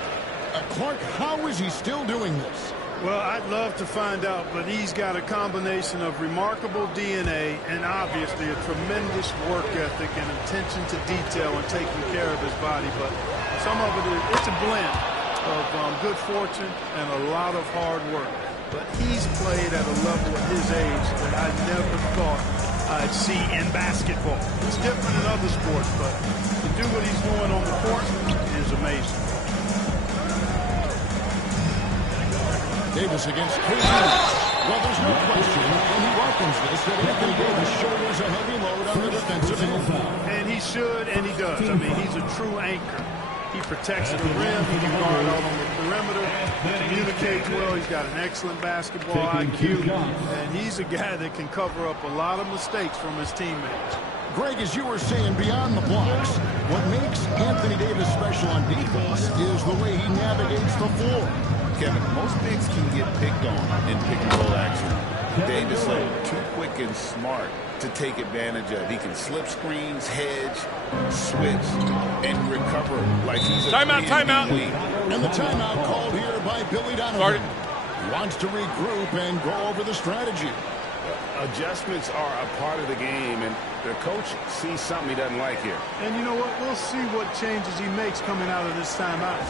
Clark, how is he still doing this? Well, I'd love to find out, but he's got a combination of remarkable DNA and obviously a tremendous work ethic and attention to detail and taking care of his body. But some of it's a blend of good fortune and a lot of hard work. But he's played at a level at his age that I never thought I'd see in basketball. It's different in other sports, but to do what he's doing on the court is amazing. Davis against KD. Well, there's no question, and he welcomes this, that Anthony Davis shoulders a heavy load on the defensive end. And he should, and he does. I mean, he's a true anchor. He protects the rim. He can guard out on the perimeter. He communicates well. He's got an excellent basketball IQ. And he's a guy that can cover up a lot of mistakes from his teammates. Greg, as you were saying, beyond the blocks, what makes Anthony Davis special on defense is the way he navigates the floor. Kevin, most bigs can get picked on in pick-and-roll action. Davis is too quick and smart to take advantage of. He can slip screens, hedge, switch, and recover like he's a timeout. And the timeout called here by Billy Donovan. He wants to regroup and go over the strategy. Adjustments are a part of the game, and the coach sees something he doesn't like here. And you know what? We'll see what changes he makes coming out of this timeout.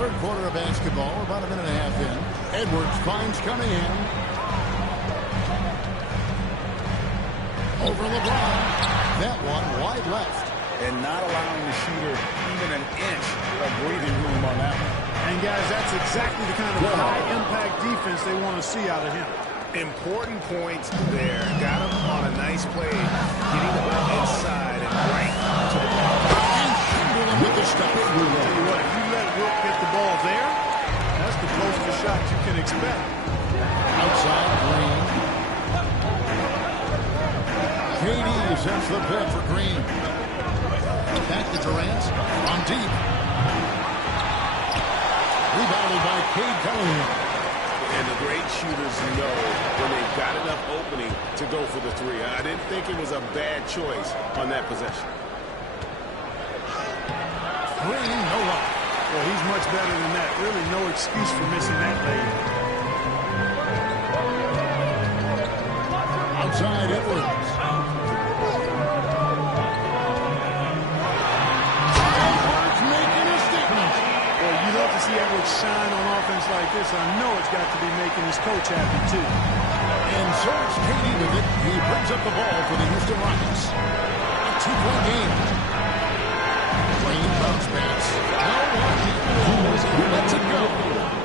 Third quarter of basketball, about a minute and a half in. Edwards finds Cunningham. Over LeBron. That one wide left. And not allowing the shooter even an inch of breathing room on that one. And, guys, that's exactly the kind of high-impact defense they want to see out of him. Important points there. Got him on a nice play. Getting the ball inside and right to the ball. And Chamberlain with the stop. Tell you what, if you let Wilt get the ball there, that's the closest shot you can expect. Outside, Green. Another pick for Green. Back to Durant. On deep. Rebounded by Cade Cunningham. And the great shooters know when they've got enough opening to go for the three. I didn't think it was a bad choice on that possession. Green, no luck. Well, he's much better than that. Really no excuse for missing that lane. Outside Edwards. Edwards making a statement. Well, you love to see Edwards shine on offense like this. I know it's got to be making his coach happy, too. And so it's Katie with it. He brings up the ball for the Houston Rockets. A 2-point game. Green bounce pass. Lets it go.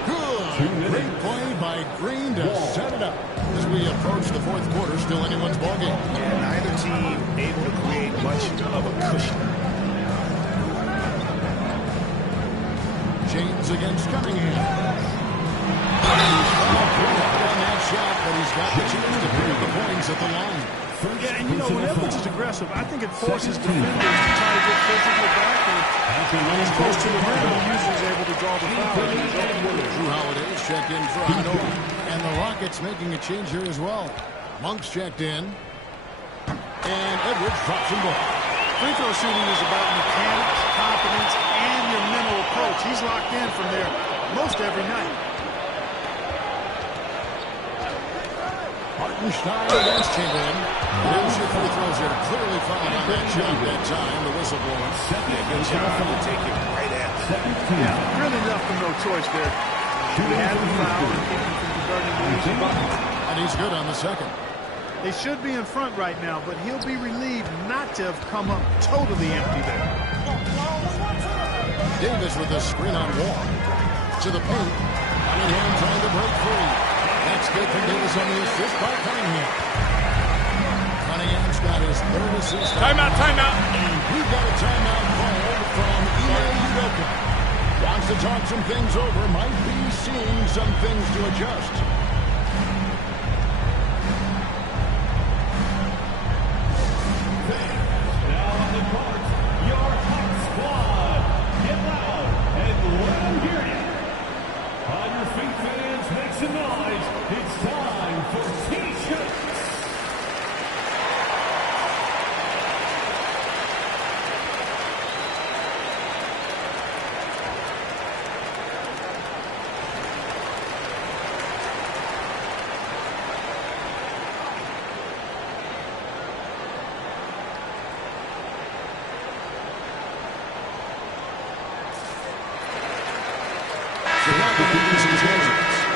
Good. Great play by Green to set it up. As we approach the fourth quarter, still anyone's ballgame. Yeah, neither team able to create much of a cushion. James against Cunningham. On that shot, but he's got the chance to pick up the points at the line. Yeah, and you know, when Edwards is aggressive, I think it forces defenders to try to get physical back. And he's close to the rim, he usually is able to draw the foul. Drew Holiday is checked in for Ino. And the Rockets making a change here as well. Monk's checked in. And Edwards drops him ball. Free throw shooting is about mechanics, confidence, and your mental approach. He's locked in from there most every night. Hartenstein against Chamberlain. Didn't shoot free throws here. Clearly fouled on that shot that time. The whistle blowing. Yeah, good job to take it right at him. Yeah, really left him no choice there. He had the foul and keep him from converting the easy bucket. And he's good on the second. They should be in front right now, but he'll be relieved not to have come up totally empty there. Davis with a screen on Wall. To the paint. Cunningham trying to break free. That's good from Davis on the assist by Cunningham. Cunningham's got his third assist. Timeout, timeout. And we got a timeout called from Ime Udoka. Wants to talk some things over. Might be seeing some things to adjust. Now on the court, your hot squad. Get loud and let them hear it. On your feet, fans, make some noise. It's time for T-shirts.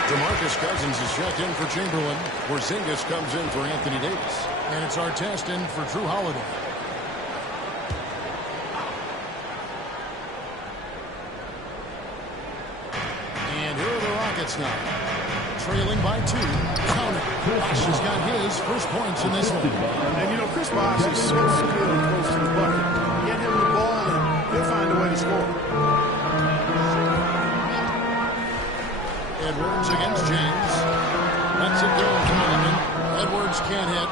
DeMarcus Cousins is checked in for Chamberlain. Porzingis comes in for Anthony Davis. And it's Artest in for Drew Holiday. And here are the Rockets now. Trailing by 2. Counter. Bosh has got his first points in this one. And you know, Chris Bosh is so skilled and close to the bucket. Get him the ball and he'll find a way to score. Edwards against James. Lets it go to Milligan. Edwards can't hit.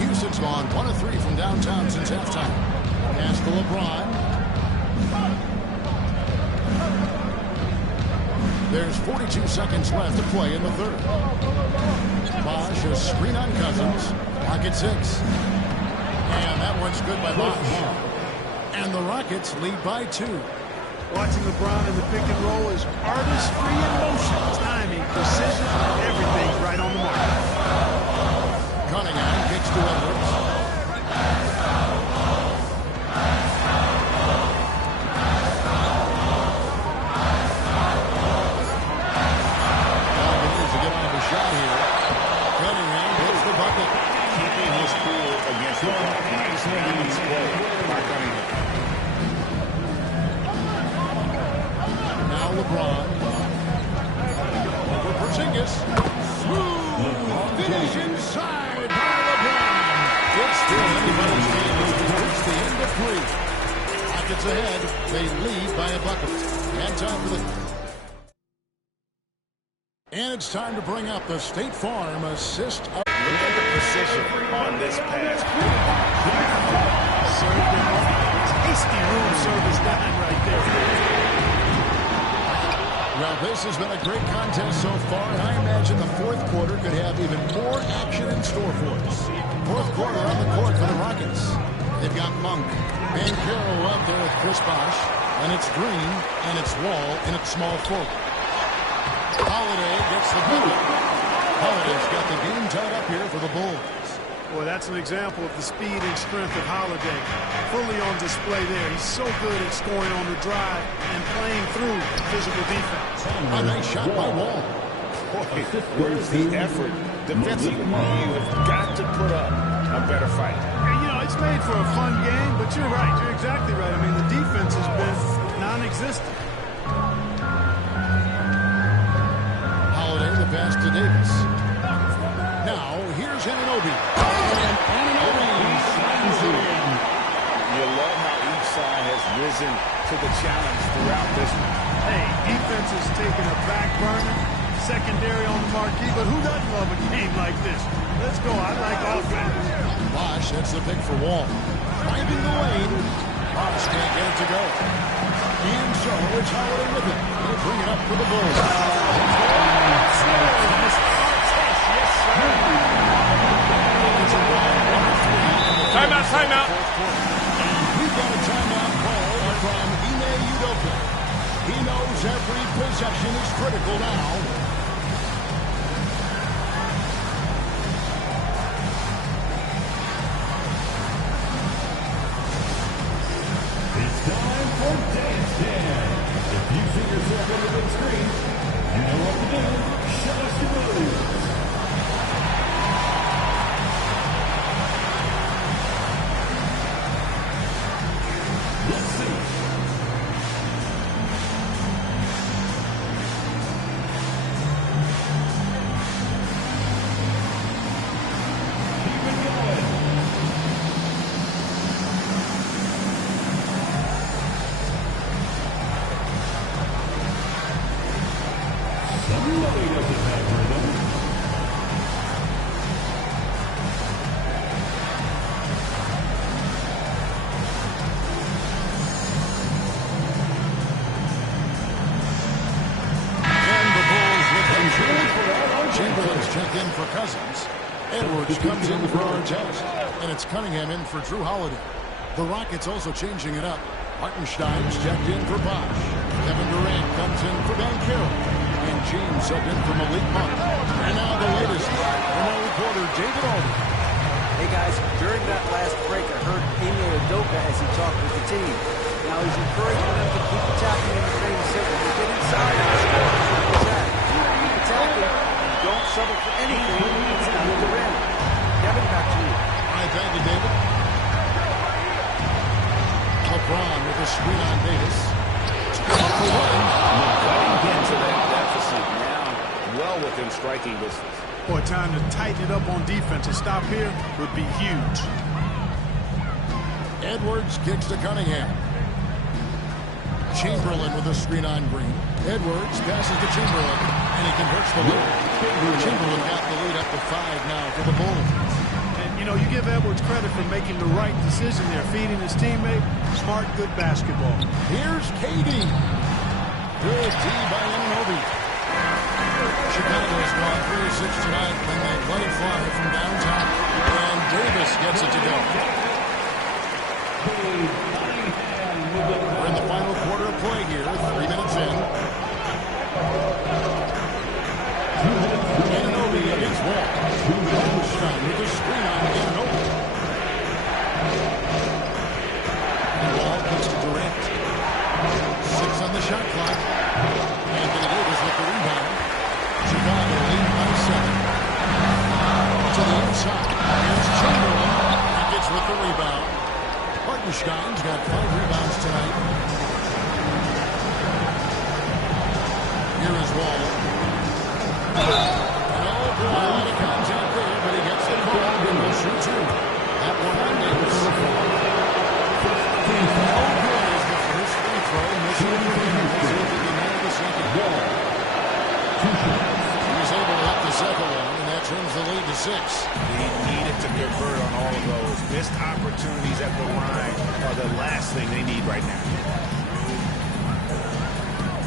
Houston's gone 1 of 3 from downtown since halftime. Pass to LeBron. There's 42 seconds left to play in the third. Bosh, a screen on Cousins. Rocket 6. And that one's good by Bosh. And the Rockets lead by 2. Watching LeBron in the pick and roll is artistry in motion. Timing, precision, everything's right on the mark. Cunningham kicks to Edwards. Needs to get off a shot here. Cunningham hits the bucket. Keeping his cool against the nice play by Cunningham. Now LeBron. Over Porzingis. Smooth finish inside by LeBron. It's still anybody's game as we reach the end of 3. Rockets ahead. They lead by a bucket. And time for the... And it's time to bring up the State Farm assist. Look at the precision on this pass. Served him up. Tasty room service dime right there. Well, this has been a great contest so far, and I imagine the fourth quarter could have even more action in store for us. Fourth quarter on the court for the Rockets. They've got Monk, Banchero out there with Chris Bosh, and it's Green, and it's Wall, and it's small forward. Holiday gets the bucket. Holiday's got the game tied up here for the Bulls. Boy, that's an example of the speed and strength of Holiday. Fully on display there. He's so good at scoring on the drive and playing through physical defense. A nice shot by Wall. Boy, where's the effort? Defensively, you have got to put up a better fight. And, you know, it's made for a fun game, but you're right. You're exactly right. I mean, the defense has been non-existent. Holiday, the pass to Davis. Now, here's Anunoby. And Anunoby slams it in. You love how each side has risen to the challenge throughout this one. Hey, defense has taken a back burner, secondary on the marquee, but who doesn't love a game like this? Let's go. I like offense. Bosh, that's the pick for Wall. Finding the lane. Bosh can't get it to go. And so it's Holiday with it. He'll bring it up for the Bulls. Timeout, timeout. And we've got a timeout call from Ime Udoka. He knows every possession is critical now. It's time for Dance Dance. If you see yourself on the big screen, you know what to do. Show us your moves. Let's see. Keep it going. Somebody doesn't have rhythm. And the Bulls with control. Chamberlain's checked in for Cousins. Edwards comes in for Artest. And it's Cunningham in for Drew Holiday. The Rockets also changing it up. Hartenstein's checked in for Bosh. Kevin Durant comes in for Banchero. And James subbed in for Malik Monk. And now the latest from our reporter David Alden. Hey guys, during that last break, I heard Ime Udoka as he talked with the team. Now he's encouraging them to keep attacking in the same circle. They get inside and score. Attack. Keep attacking and don't settle for anything. It's down to the rim. Kevin, back to you. All right, thank you, David. LeBron with a screen on Davis. Get to that deficit now, well within striking distance. Boy, time to tighten it up on defense. A stop here would be huge. Edwards kicks to Cunningham. Chamberlain with a screen on Green. Edwards passes to Chamberlain, and he converts the lead. Chamberlain got the lead up to 5 now for the Bulls. And, you know, you give Edwards credit for making the right decision there, feeding his teammate. Smart, good basketball. Here's KD. Good D by Anunoby. Chicago's gone 3-6 tonight when they let it fly from downtown. And Davis gets it to go. We're in the final quarter of play here, 3 minutes in. Anunoby against Wall. Hartenstein with a screen on Anunoby. And Wall kicks to Durant. 6 on the shot clock. Anthony Davis with the rebound. Chicago lead by 7. To the inside. Here's Chamberlain. He gets with the rebound. Hartenstein's got 5 rebounds tonight. Here is Wall. And oh boy, a lot of contact there, but he gets the call and will shoot 2. That one on Davis. Oh good is the first free throw. Michigan We'll see if he can nail the second. Wall. He was able to hit the second one, and that turns the lead to 6. opportunities at the line are the last thing they need right now.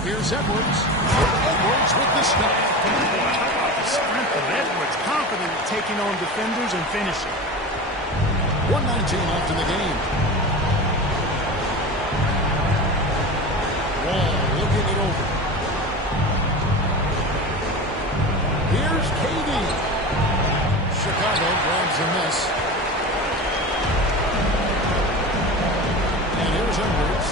Here's Edwards. Edwards with the stop. How about the strength of Edwards? Confident in taking on defenders and finishing. 1:19 left in the game. Wall looking it over. Here's KD. Chicago grabs a miss. And here's Edwards.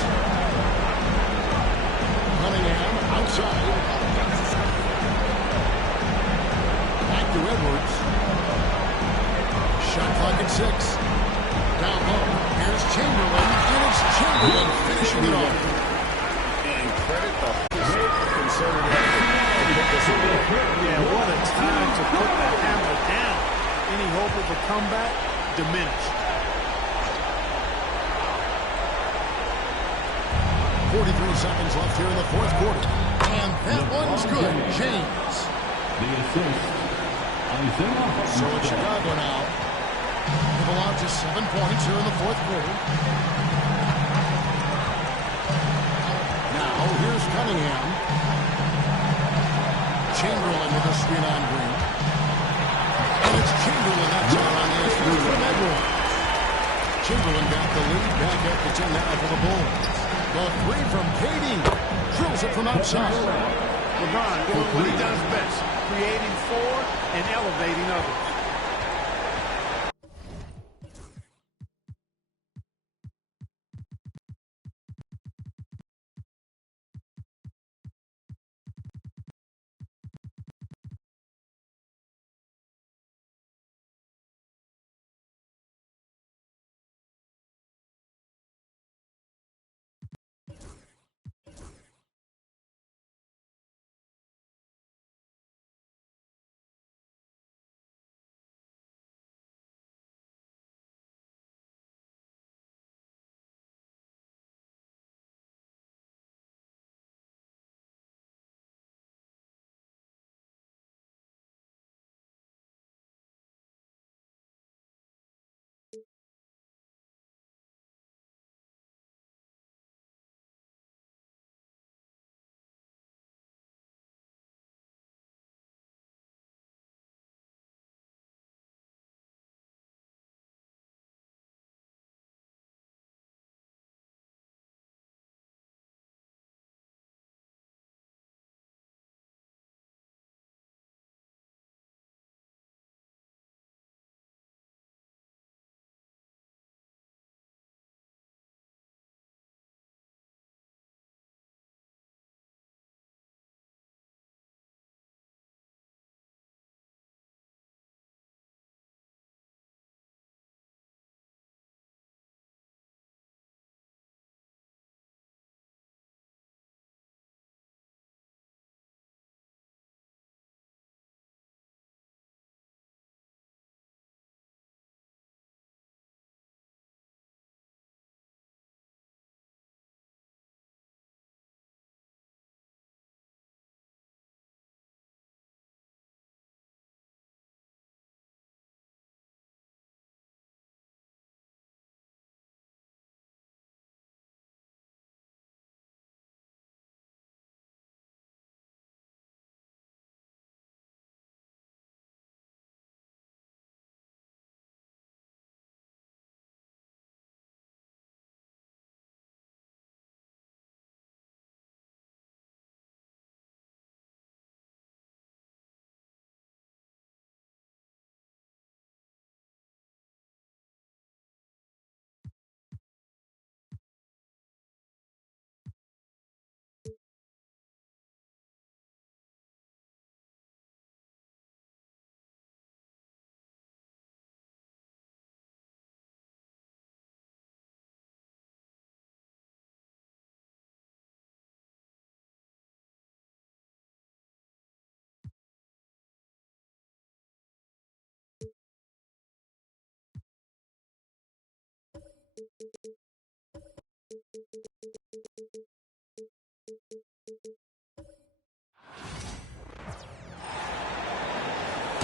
Cunningham outside. Back to Edwards. Shot clock at 6. Down low. Here's Chamberlain. And it's Chamberlain finishing it off. And credit the concerted effort to put this away. Yeah, what a time to put the hammer down. Any hope of a comeback diminished. 43 seconds left here in the fourth quarter. And that one's good. James. The assist. So it's Chicago now. They've allowed just 7 points here in the fourth quarter. Now, here's Cunningham. Chamberlain with a screen on Green. And it's Chamberlain that's out on the three from Edwards. Chamberlain got the lead back up to 10 now for the Bulls. The three from KD. Drills it from outside. LeBron doing what he does best, creating for and elevating others.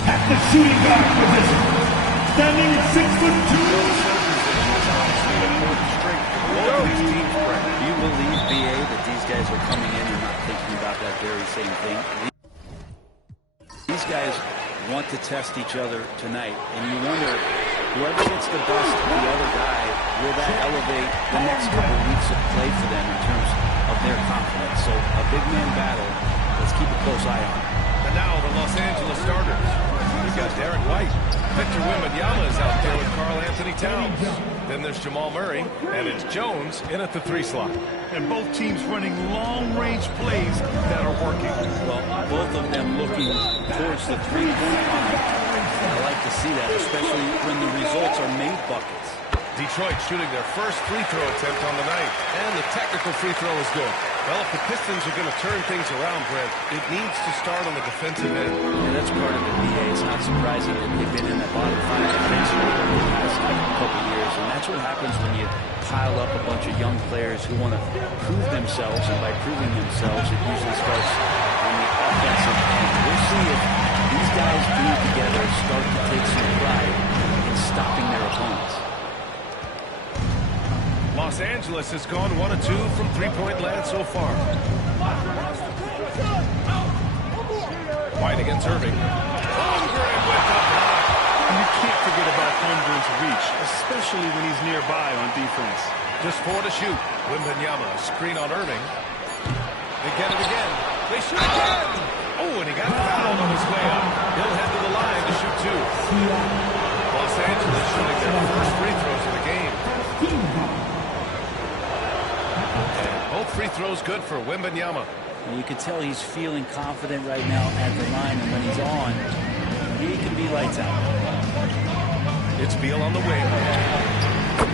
At the shooting guard position, standing 6'2", same thing. These guys want to test each other tonight, and you wonder, whoever gets the best of the other guy, will that elevate the next couple of weeks of play for them in terms of their confidence? So a big man battle. Let's keep a close eye on it. And now the Los Angeles starters. We've got Derek White. Victor Wembanyama is out there with Karl Anthony Towns. Then there's Jamal Murray, and it's Jones in at the 3 slot. And both teams running long-range plays that are working. Well, both of them looking towards the three-point line. I like to see that, especially when the results are made buckets. Detroit shooting their first free throw attempt on the night, and the technical free throw is good. Well, if the Pistons are going to turn things around, Brent, it needs to start on the defensive end. Yeah, that's part of it, BA. It's not surprising that they've been in the bottom 5 defensively over the past couple of years, and that's what happens when you pile up a bunch of young players who want to prove themselves, and by proving themselves, it usually starts on the offensive end. We'll see if these guys being together start to take some pride in stopping their opponents. Los Angeles has gone 1 of 2 from three-point land so far. White against Irving. Holmgren with the block. And you can't forget about Holmgren's reach, especially when he's nearby on defense. Just 4 to shoot. Wembanyama, screen on Irving. They get it again. They shoot again. Oh, and he got fouled on his way up. He'll head to the line to shoot 2. Los Angeles shooting their first free throws of the game. Both free throws good for Wembanyama. You can tell he's feeling confident right now at the line, and when he's on, he can be lights out. It's Beal on the wing.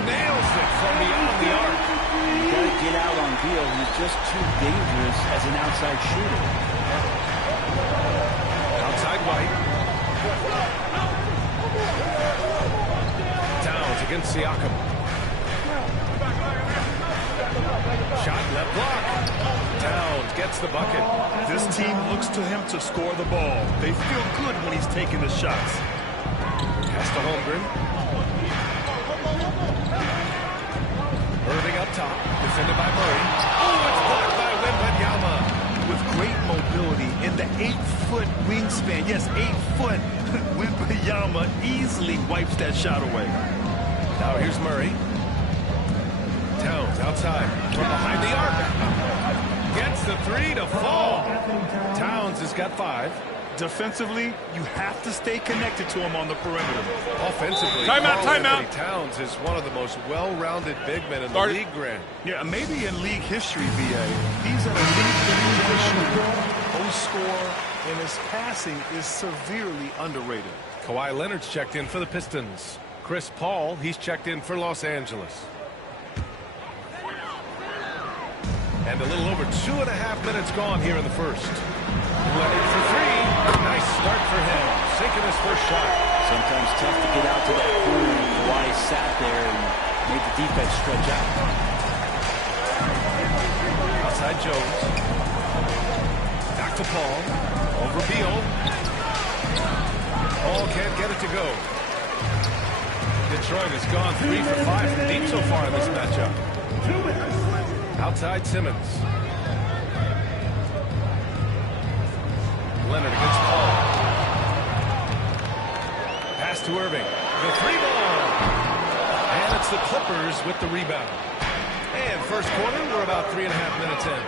Nails it from beyond the arc. You got to get out on Beal. He's just too dangerous as an outside shooter. Outside White. Towns against Siakam. Shot left block. Towns gets the bucket. This team looks to him to score the ball. They feel good when he's taking the shots. Pass to Holmgren. Irving up top. Defended by Murray. Oh, it's blocked by Wembanyama. With great mobility in the 8-foot wingspan. Yes, 8 foot. Wembanyama easily wipes that shot away. Now here's Murray. Towns outside from behind the arc. Gets the 3 to fall. Towns has got 5. Defensively, you have to stay connected to him on the perimeter. Offensively, timeout. Towns is one of the most well-rounded big men in the league, Grant. Yeah, maybe in league history, BA. He's an elite three-point shooter, post scorer, and his passing is severely underrated. Kawhi Leonard's checked in for the Pistons. Chris Paul, he's checked in for Los Angeles. And a little over 2.5 minutes gone here in the first. Leonard for 3. Nice start for him. Sinking his first shot. Sometimes tough to get out to that corner. Kawhi sat there and made the defense stretch out. Outside Jones. Back to Paul. Over Beal. Paul can't get it to go. Detroit has gone 3 for 5 from deep so far in this matchup. Outside Simmons. Leonard against Paul. Pass to Irving. The 3 ball. And it's the Clippers with the rebound. And first quarter, we're about 3.5 minutes in.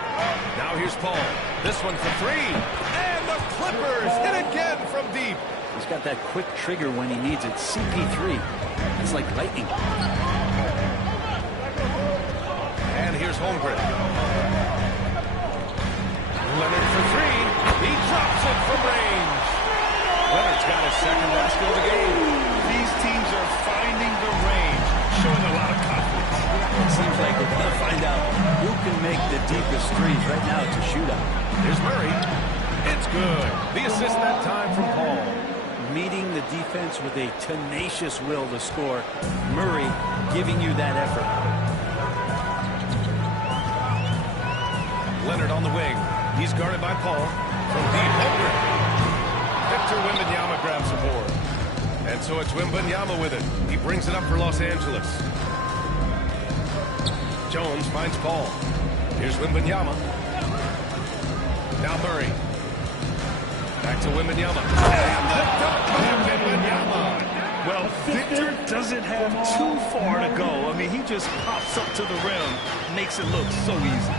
Now here's Paul. This one for 3. And the Clippers hit again from deep. He's got that quick trigger when he needs it. CP3. It's like lightning. And here's Holmgren. Leonard for 3. He drops it from range. Leonard's got his second basket of the game. These teams are finding the range, showing a lot of confidence. It seems like they're going to find out who can make the deepest threes. Right now, it's a shootout. Here's Murray. It's good. The assist that time from Paul. Meeting the defense with a tenacious will to score. Murray giving you that effort. Leonard on the wing. He's guarded by Paul. From deep, Holmgren. Victor Wembanyama grabs the board. And so it's Wembanyama with it. He brings it up for Los Angeles. Jones finds Paul. Here's Wembanyama. Now Murray. Back to Wembanyama. And the dunk by Wembanyama. Well, Victor doesn't have too far to go. I mean, he just pops up to the rim, makes it look so easy.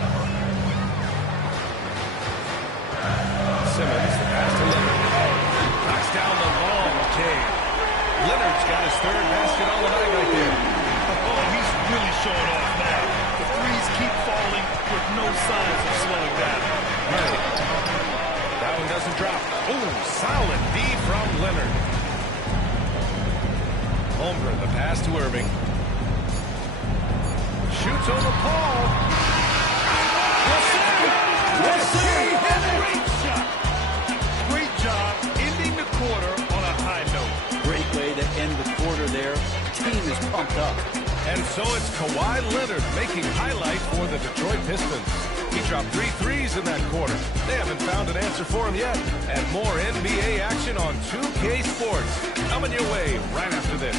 Simmons, the pass to Leonard. Knocks down the long cave. Leonard's got his third basket on the night right there. Oh, he's really showing off now. The threes keep falling with no signs of slowing down. Murray. That one doesn't drop. Ooh, solid D from Leonard. Holmgren, the pass to Irving. Shoots over Paul. Great shot. Great job ending the quarter on a high note. Great way to end the quarter there. Team is pumped up. And so it's Kawhi Leonard making highlight for the Detroit Pistons. He dropped 3 threes in that quarter. They haven't found an answer for him yet. And more NBA action on 2K Sports. Coming your way right after this.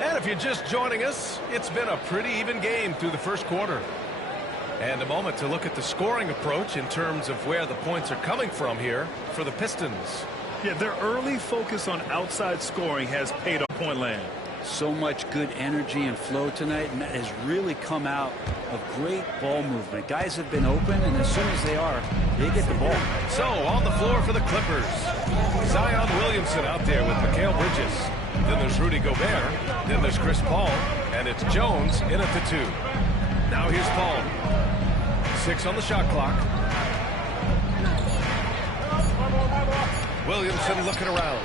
And if you're just joining us, it's been a pretty even game through the first quarter. And a moment to look at the scoring approach in terms of where the points are coming from here for the Pistons. Yeah, their early focus on outside scoring has paid off point land. So much good energy and flow tonight, and that has really come out of great ball movement. Guys have been open, and as soon as they are, they get the ball. So on the floor for the Clippers, Zion Williamson out there with Mikal Bridges. Then there's Rudy Gobert. Then there's Chris Paul. And it's Jones in at the 2. Now here's Paul. 6 on the shot clock. Williamson looking around.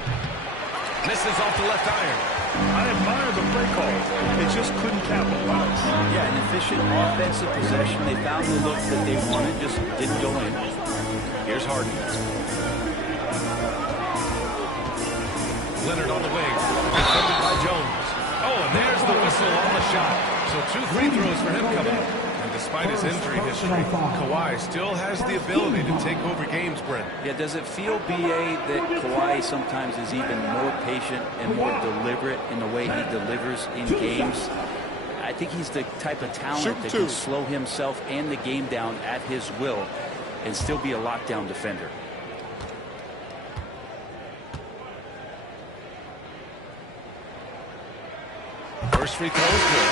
Misses off the left iron. I admire the play call. They just couldn't capitalize. Yeah, an efficient offensive possession. They found the look that they wanted, just didn't go in. Here's Harden. Leonard on the wing. Defended by Jones. Oh, and there's the whistle on the shot. So 2 free throws for him coming up. And despite his injury history, Kawhi still has the ability to take over games, Brent. Yeah, does it feel, B.A., that Kawhi sometimes is even more patient and more deliberate in the way he delivers in games? I think he's the type of talent that can slow himself and the game down at his will and still be a lockdown defender. First free throw is good.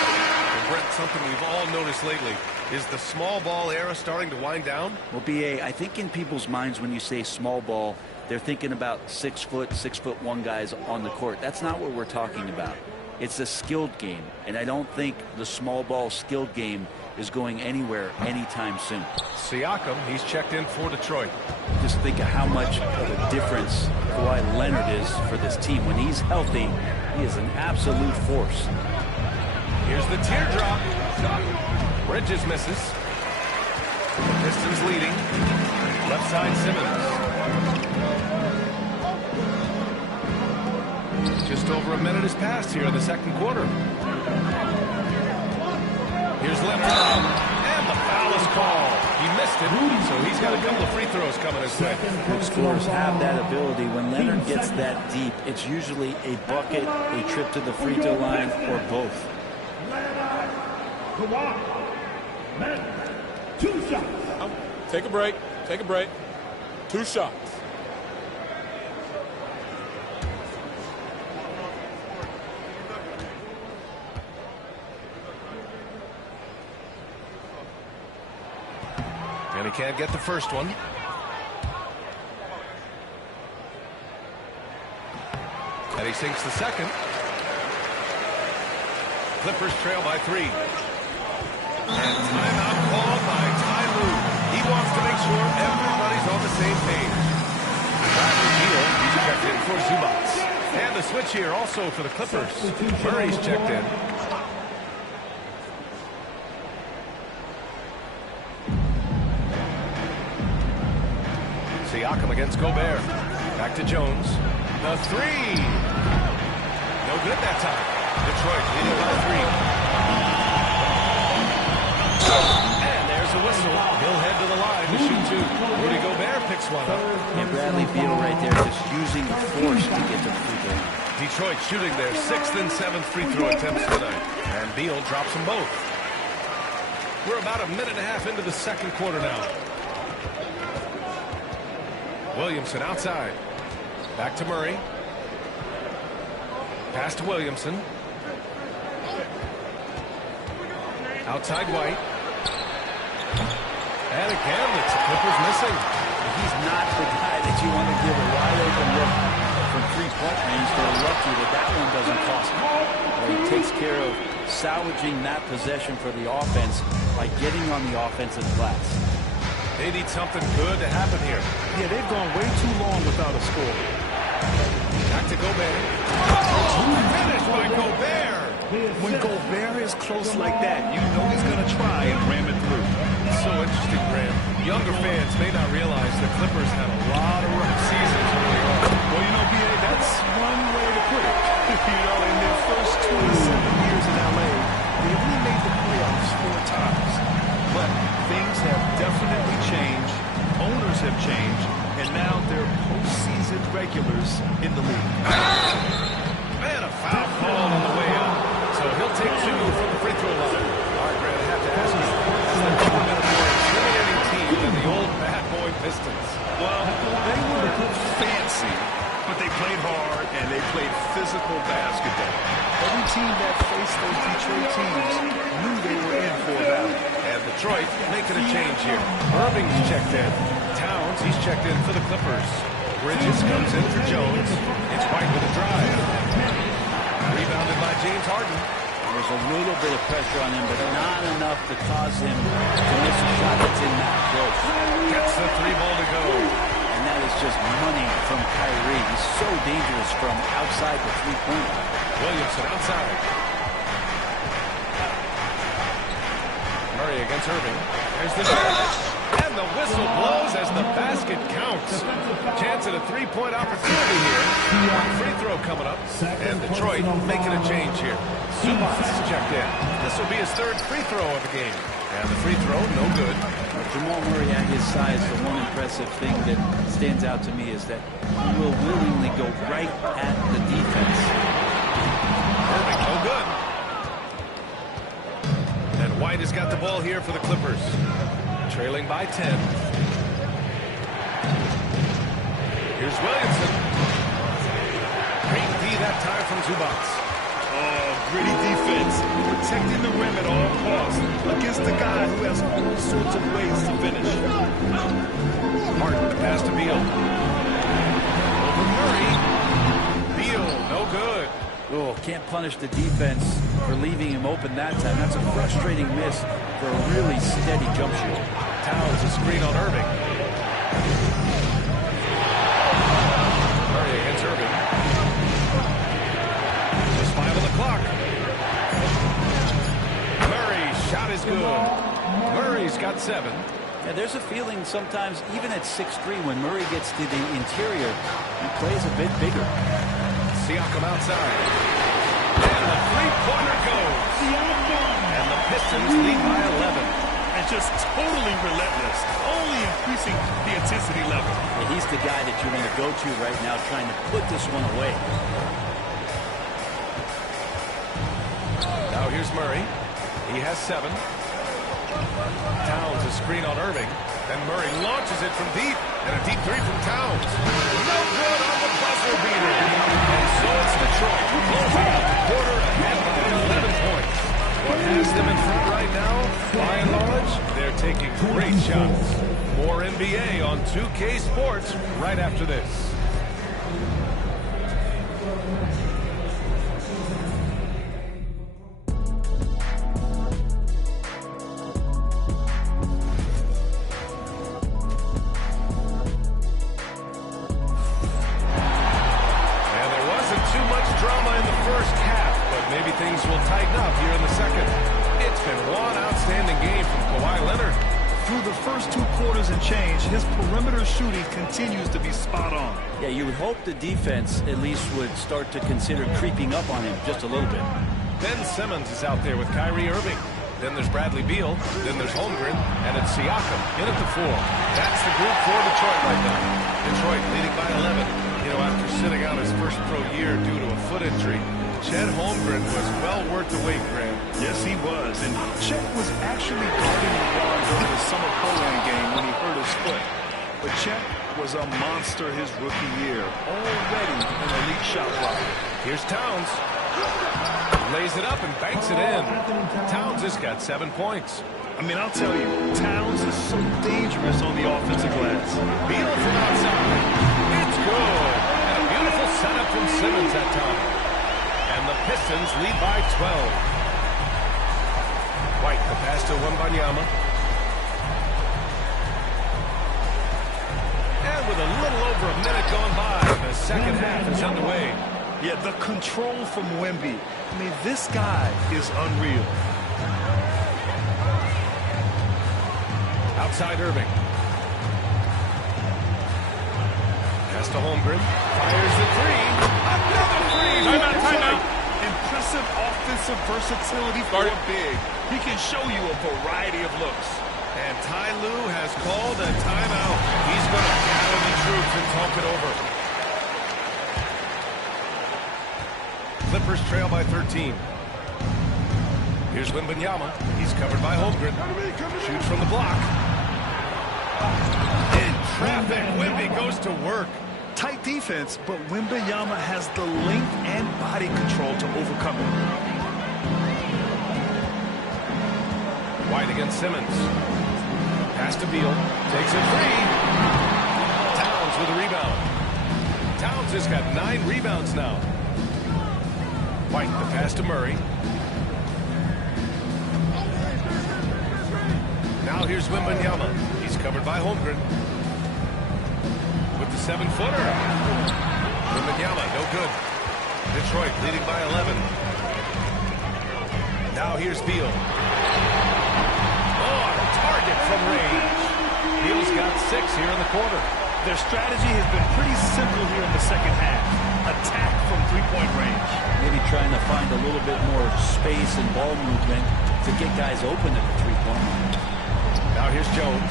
And Brent, something we've all noticed lately. Is the small ball era starting to wind down? Well, B.A., I think in people's minds when you say small ball, they're thinking about 6'1" guys on the court. That's not what we're talking about. It's a skilled game, and I don't think the small ball skilled game is going anywhere anytime soon. Siakam, he's checked in for Detroit. Just think of how much of a difference Kawhi Leonard is for this team. When he's healthy, he is an absolute force. Here's the teardrop. Bridges misses. The Pistons leading. Left side Simmons. Just over a minute has passed here in the second quarter. Here's Leonard. And the foul is called. He missed it, so he's got a couple of free throws coming his way. Scorers have that ability. When Leonard gets that deep, it's usually a bucket, a trip to the free throw line, or both. Two shots. Take a break. Take a break. 2 shots. And he can't get the first one. And he sinks the second. Clippers trail by 3. And timeout called by Ty Lue. He wants to make sure everybody's on the same page. Bradley Beal, he's checked in for Zubats. And the switch here also for the Clippers. Murray's checked in. Siakam against Gobert. Back to Jones. The 3. No good that time. Detroit leading by 3. And there's a whistle. He'll head to the line to shoot 2. Rudy Gobert picks one up. And Bradley Beal right there just using the force to get to the free throw line. Detroit shooting their 6th and 7th free throw attempts tonight. And Beal drops them both. We're about a minute and a half into the second quarter now. Williamson outside. Back to Murray. Pass to Williamson. Outside White. And again, it's the Clippers missing. He's not the guy that you want to give a wide open look from three-point range. They're lucky that that one doesn't cost him. But he takes care of salvaging that possession for the offense by getting on the offensive glass. They need something good to happen here. Yeah, they've gone way too long without a score. Back to Gobert. Oh, finished by Gobert. When Gobert is close like that, you know he's going to try and ram it through. It's so interesting, Graham. Younger fans may not realize the Clippers had a lot of rough seasons early on. Well, you know, B.A., that's one way to put it. You know, in their first 27 years in L.A., they only made the playoffs 4 times. But things have definitely changed. Owners have changed. And now they're postseason regulars in the league. Man, a foul call on the way up. So he'll take 2 from the free throw line. All right, Grant, I have to ask you, has there ever been a more intimidating team than the old bad boy Pistons? Well, they were fancy, but they played hard and they played physical basketball. Every team that faced those Detroit teams knew they were in for a battle. And Detroit making a change here. Irving's checked in. Towns, he's checked in for the Clippers. Bridges comes in for Jones. It's White with a drive. Rebounded by James Harden. There's a little bit of pressure on him, but not enough to cause him to miss a shot that's in that close. Gets the 3 ball to go. And that is just money from Kyrie. He's so dangerous from outside the three-point line. Williamson outside. Murray against Irving. There's the shot. And the whistle blows as the basket counts. Chance at a 3-point opportunity here. One free throw coming up. And Detroit making a change here. Zubac checked in. This will be his 3rd free throw of the game. And the free throw, no good. Jamal Murray at his size, the one impressive thing that stands out to me is that he will willingly go right at the defense. Irving, no good. And White has got the ball here for the Clippers. Trailing by 10. Here's Williamson. Great D that time from Zubac. Oh, gritty defense. Protecting the rim at all costs against a guy who has all sorts of ways to finish. Harden to pass to Beal. Over Murray. Beal, no good. Oh, can't punish the defense for leaving him open that time. That's a frustrating miss for a really steady jump shot. Towns a screen on Irving. Murray against Irving. Just 5 on the clock. Murray's shot is good. Murray's got 7. Yeah, there's a feeling sometimes, even at 6'3", when Murray gets to the interior, he plays a bit bigger. Siakam outside. And the 3-pointer goes. And the Pistons lead by 11. And just totally relentless, only increasing the intensity level. Yeah, he's the guy that you want to go to right now, trying to put this one away. Now here's Murray. He has 7. Towns a screen on Irving. Then Murray launches it from deep. And a deep 3 from Towns. No good on the buzzer beater. And so it's Detroit closing out the quarter ahead by 11 points. What has them in front right now, by and large, they're taking great shots. More NBA on 2K Sports right after this. Things will tighten up here in the second. It's been one outstanding game from Kawhi Leonard. Through the first 2 quarters and change, his perimeter shooting continues to be spot on. Yeah, you would hope the defense at least would start to consider creeping up on him just a little bit. Ben Simmons is out there with Kyrie Irving. Then there's Bradley Beal. Then there's Holmgren. And it's Siakam in at the 4. That's the group for Detroit right now. Detroit leading by 11. You know, after sitting out his first pro year due to a foot injury, Chet Holmgren was well worth the wait, Graham. Yes, he was. And Chet was actually guarding LeBron during the summer Pro-Am game when he hurt his foot. But Chet was a monster his rookie year. Already an elite shot blocker. Here's Towns. Lays it up and banks it in. Towns has got 7 points. I mean, I'll tell you, Towns is so dangerous on the offensive glass. Beal from outside. It's good. And a beautiful setup from Simmons that time. And the Pistons lead by 12. White, the pass to Wembanyama. And with a little over a minute gone by, the second half is underway. Yeah, the control from Wemby. I mean, this guy is unreal. Outside Irving. Pass to Holmgren. Fires the 3. Another 3. Timeout, timeout. Impressive offensive versatility for a big. He can show you a variety of looks. And Ty Lue has called a timeout. He's going to gather the troops and talk it over. Clippers trail by 13. Here's Wembanyama. He's covered by Holmgren. Shoots from the block. In traffic, Wemby goes to work. Tight defense, but Wembanyama has the length and body control to overcome it. White against Simmons. Pass to Beal. Takes a 3. Towns with a rebound. Towns has got 9 rebounds now. White, the pass to Murray. Now here's Wembanyama. He's covered by Holmgren. With the 7-footer. Wembanyama, no good. Detroit leading by 11. Now here's Beal. Oh, target from range. Beal's got 6 here in the quarter. Their strategy has been pretty simple here in the second half. Attack from three-point range. Maybe trying to find a little bit more space and ball movement to get guys open at the three-point line. Now here's Jones.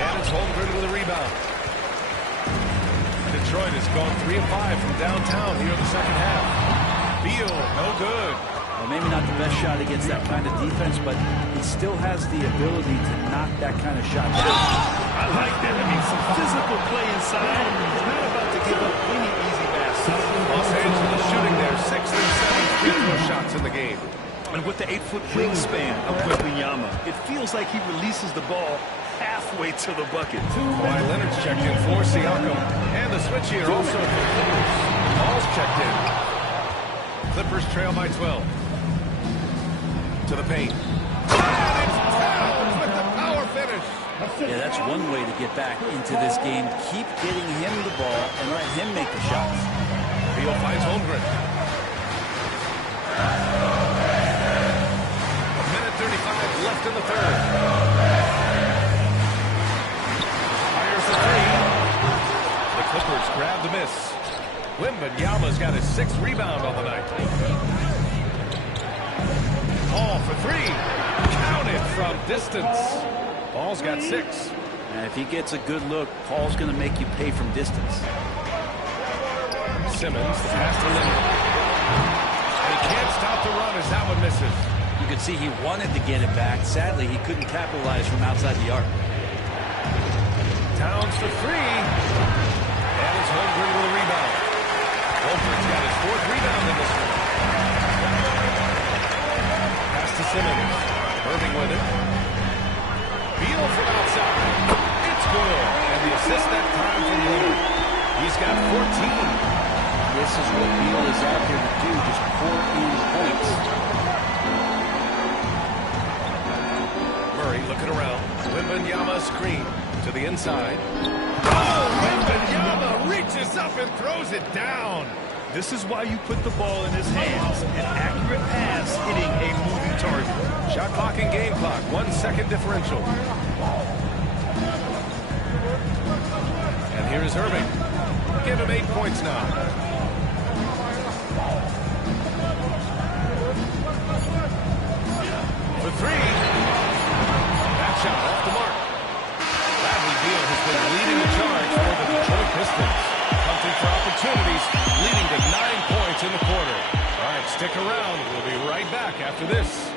And it's Holmgren with a rebound. Detroit has gone 3 of 5 from downtown here in the second half. Beal, no good. Well, maybe not the best shot against that kind of defense, but he still has the ability to knock that kind of shot down. I like that. I mean, some physical play inside. He's not about to give up any easy baskets. Los Angeles shooting their 6th and 7th free throw shots in the game. And with the 8-foot wingspan of Wembanyama, it feels like he releases the ball halfway to the bucket. Kawhi Leonard's checked in for Siakam. And the switch here also for the Clippers. Ball's checked in. Clippers trail by 12. To the paint. And it's Towns with the power finish. Yeah, that's one way to get back into this game. Keep getting him the ball and let him make the shots. Beal finds Holmgren. A minute 35 left in the third. Fires the 3. The Clippers grab the miss. Wembanyama's got his 6th rebound on the night. Paul for 3. Counted from distance. Paul's got 6. And if he gets a good look, Paul's going to make you pay from distance. Simmons, the pass to Leonard. And he can't stop the run as that one misses. You could see he wanted to get it back. Sadly, he couldn't capitalize from outside the arc. Towns for 3. And it's Holmgren with a rebound. Holmgren's got his 4th rebound in this one. Pass to Simmons. Irving with it. Beal from outside. It's good. And the assist that time from Leonard. He's got 14. This is what Beal is out here to do, just pour in points. Murray looking around. Wembanyama screen to the inside. Oh, Wembanyama reaches up and throws it down. This is why you put the ball in his hands. An accurate pass hitting a moving target. Shot clock and game clock. 1 second differential. And here is Irving. Give him 8 points now. be back after this.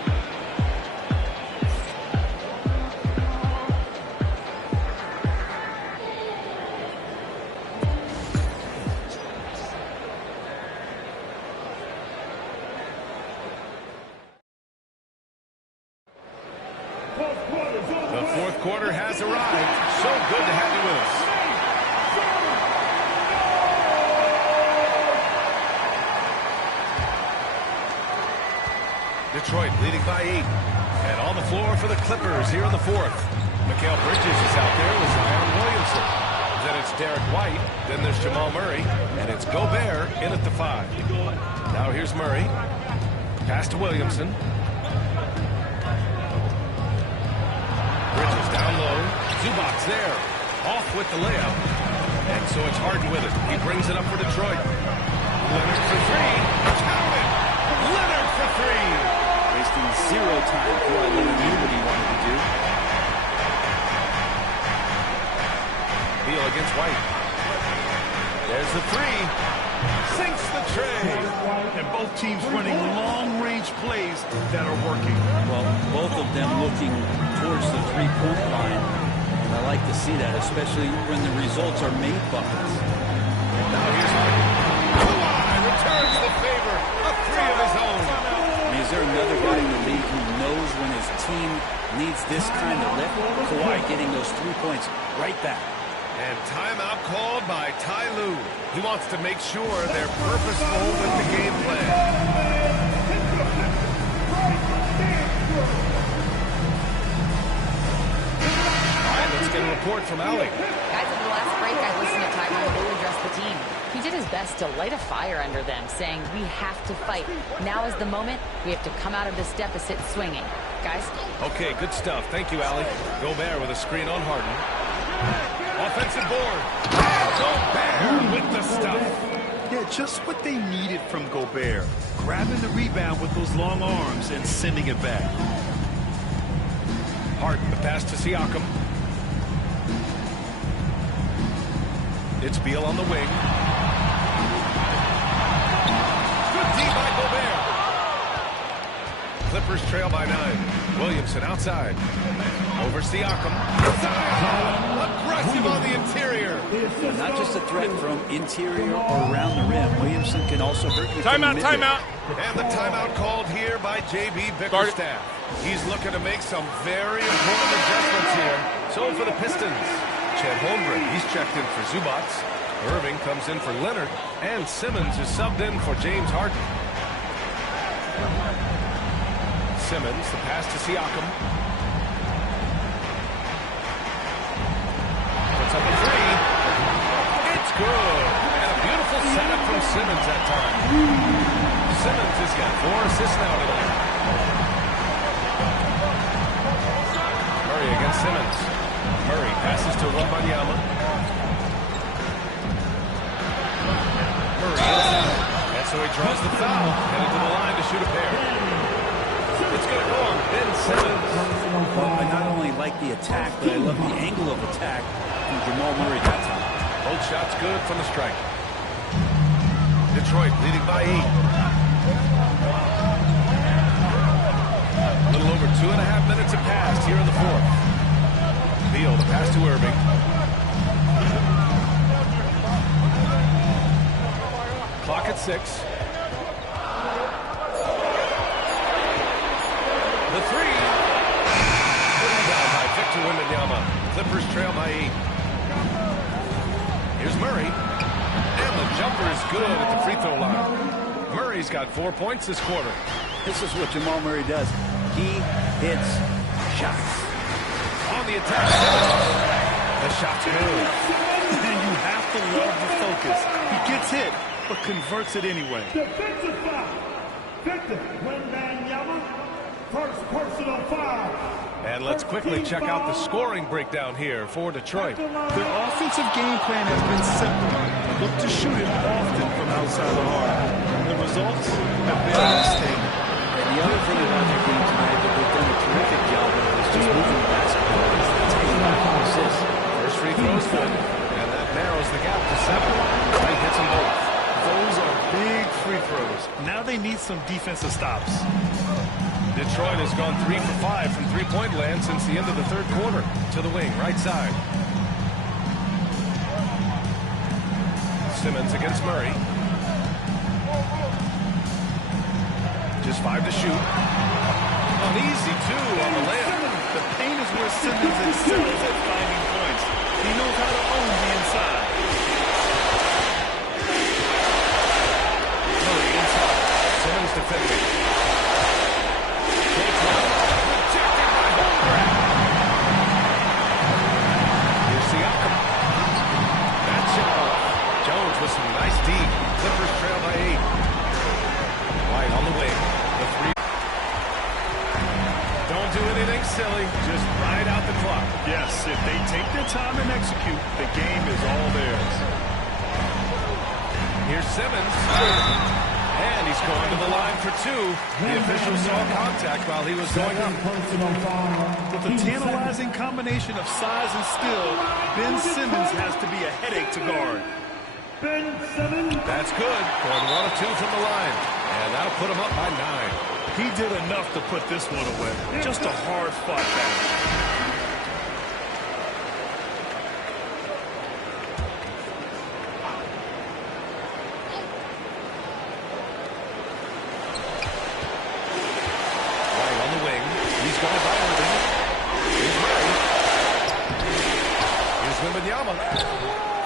The fourth quarter has arrived. So good to have you with us. Detroit leading by 8. And on the floor for the Clippers here in the fourth. Mikal Bridges is out there with Zion Williamson. Then it's Derek White. Then there's Jamal Murray. And it's Gobert in at the 5. Now here's Murray. Pass to Williamson. Bridges down low. Zubac there. Off with the layup. And so it's Harden with it. He brings it up for Detroit. Leonard for 3. Count it! Leonard for 3. Wasting 0 time. Kawhi Leonard knew what he wanted to do. Beal against White. There's the 3. Sinks the tray. And both teams running long-range plays that are working. Well, both of them looking towards the three-point line. And I like to see that, especially when the results are made buckets. Now here's Harden. Kawhi returns the favor. A 3 of his own. I mean, is there another guy in the league who knows when his team needs this kind of lift? Kawhi getting those 3 points right back. And timeout called by Ty Lue. He wants to make sure they're purposeful with the game plan. All right, let's get a report from Allie. Guys, at the last break, I listened to Tyronn Lue address the team. He did his best to light a fire under them, saying, we have to fight. Now is the moment. We have to come out of this deficit swinging. Guys? Okay, good stuff. Thank you, Allie. Gobert with a screen on Harden. Offensive board. Gobert with the stuff. Yeah, just what they needed from Gobert. Grabbing the rebound with those long arms and sending it back. Harden, the pass to Siakam. It's Beal on the wing. Good D by Gobert. Clippers trail by 9. Williamson outside. Over Siakam. Aggressive on the interior. Not just a threat from interior or around the rim. Williamson can also hurt you. Timeout, timeout. And the timeout called here by J.B. Bickerstaff. He's looking to make some very important adjustments here. So for the Pistons, Chet Holmgren, he's checked in for Zubac. Irving comes in for Leonard. And Simmons is subbed in for James Harden. Simmons, the pass to Siakam. Puts up a 3. It's good. And a beautiful setup from Simmons that time. Simmons has got 4 assists now tonight. Murray against Simmons. Murray passes to Wembanyama. Murray inside. And so he draws the foul. Headed to the line to shoot a pair. It's going to go on Ben Simmons. I not only like the attack, but I love the angle of attack from Jamal Murray that time. Both shots good from the stripe. Detroit leading by 8. A little over 2.5 minutes have passed here in the fourth. Beal, the pass to Irving. Clock at 6. The 3. Down by Victor Wembanyama. Clippers trail by 8. Here's Murray. And the jumper is good at the free throw line. Murray's got 4 points this quarter. This is what Jamal Murray does. He hits shots. On the attack. The shot's good. And you have to love the focus. He gets hit, but converts it anyway. Defensive foul. Victor Wembanyama. First personal foul. And let's quickly check out the scoring breakdown here for Detroit. Their offensive game plan has been simple. Look to shoot it often from outside the arc. The results have been outstanding. And the other thing about their game tonight that they've done a terrific job of is just moving the basketball. It's taking back the assists. First free throw is good. And that narrows the gap to 7. White hits them both. Those are big free throws. Now they need some defensive stops. Detroit has gone 3 for 5 from three-point land since the end of the third quarter. To the wing, right side. Simmons against Murray. Just 5 to shoot. An easy 2 on the layup. The paint is where Simmons excels at finding points. He knows how to own the inside. Murray inside. Simmons defending. Takes one. Rejected by Holmgren. Here's Siakam. That shot. Jones with some nice D. Clippers trail by 8. White on the wing. The 3. Don't do anything silly. Just ride out the clock. Yes, if they take their time and execute, the game is all theirs. Here's Simmons. And he's going to the line for 2. The official saw contact while he was going up. With a tantalizing combination of size and skill, Ben Simmons has to be a headache to guard. That's good. Going 1 of 2 from the line. And that'll put him up by 9. He did enough to put this one away. Just a hard-fought battle.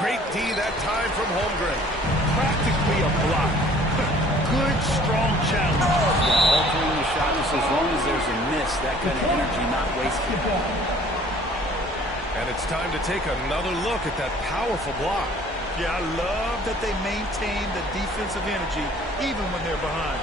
Great D that time from Holmgren. Practically a block. Good, strong challenge. Yeah, altering the shot just as long as there's a miss, that kind of energy not wasted. And it's time to take another look at that powerful block. Yeah, I love that they maintain the defensive energy even when they're behind.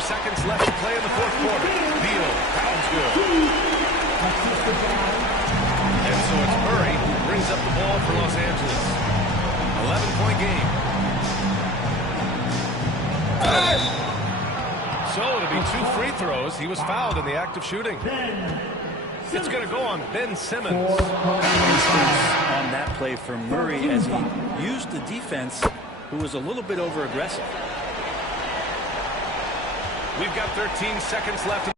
Seconds left to play in the fourth quarter. Beal, sounds good. And so it's Murray who brings up the ball for Los Angeles. 11-point game. So to be 2 free throws, he was fouled in the act of shooting. It's going to go on Ben Simmons. On that play for Murray as he used the defense, who was a little bit over-aggressive. We've got 13 seconds left in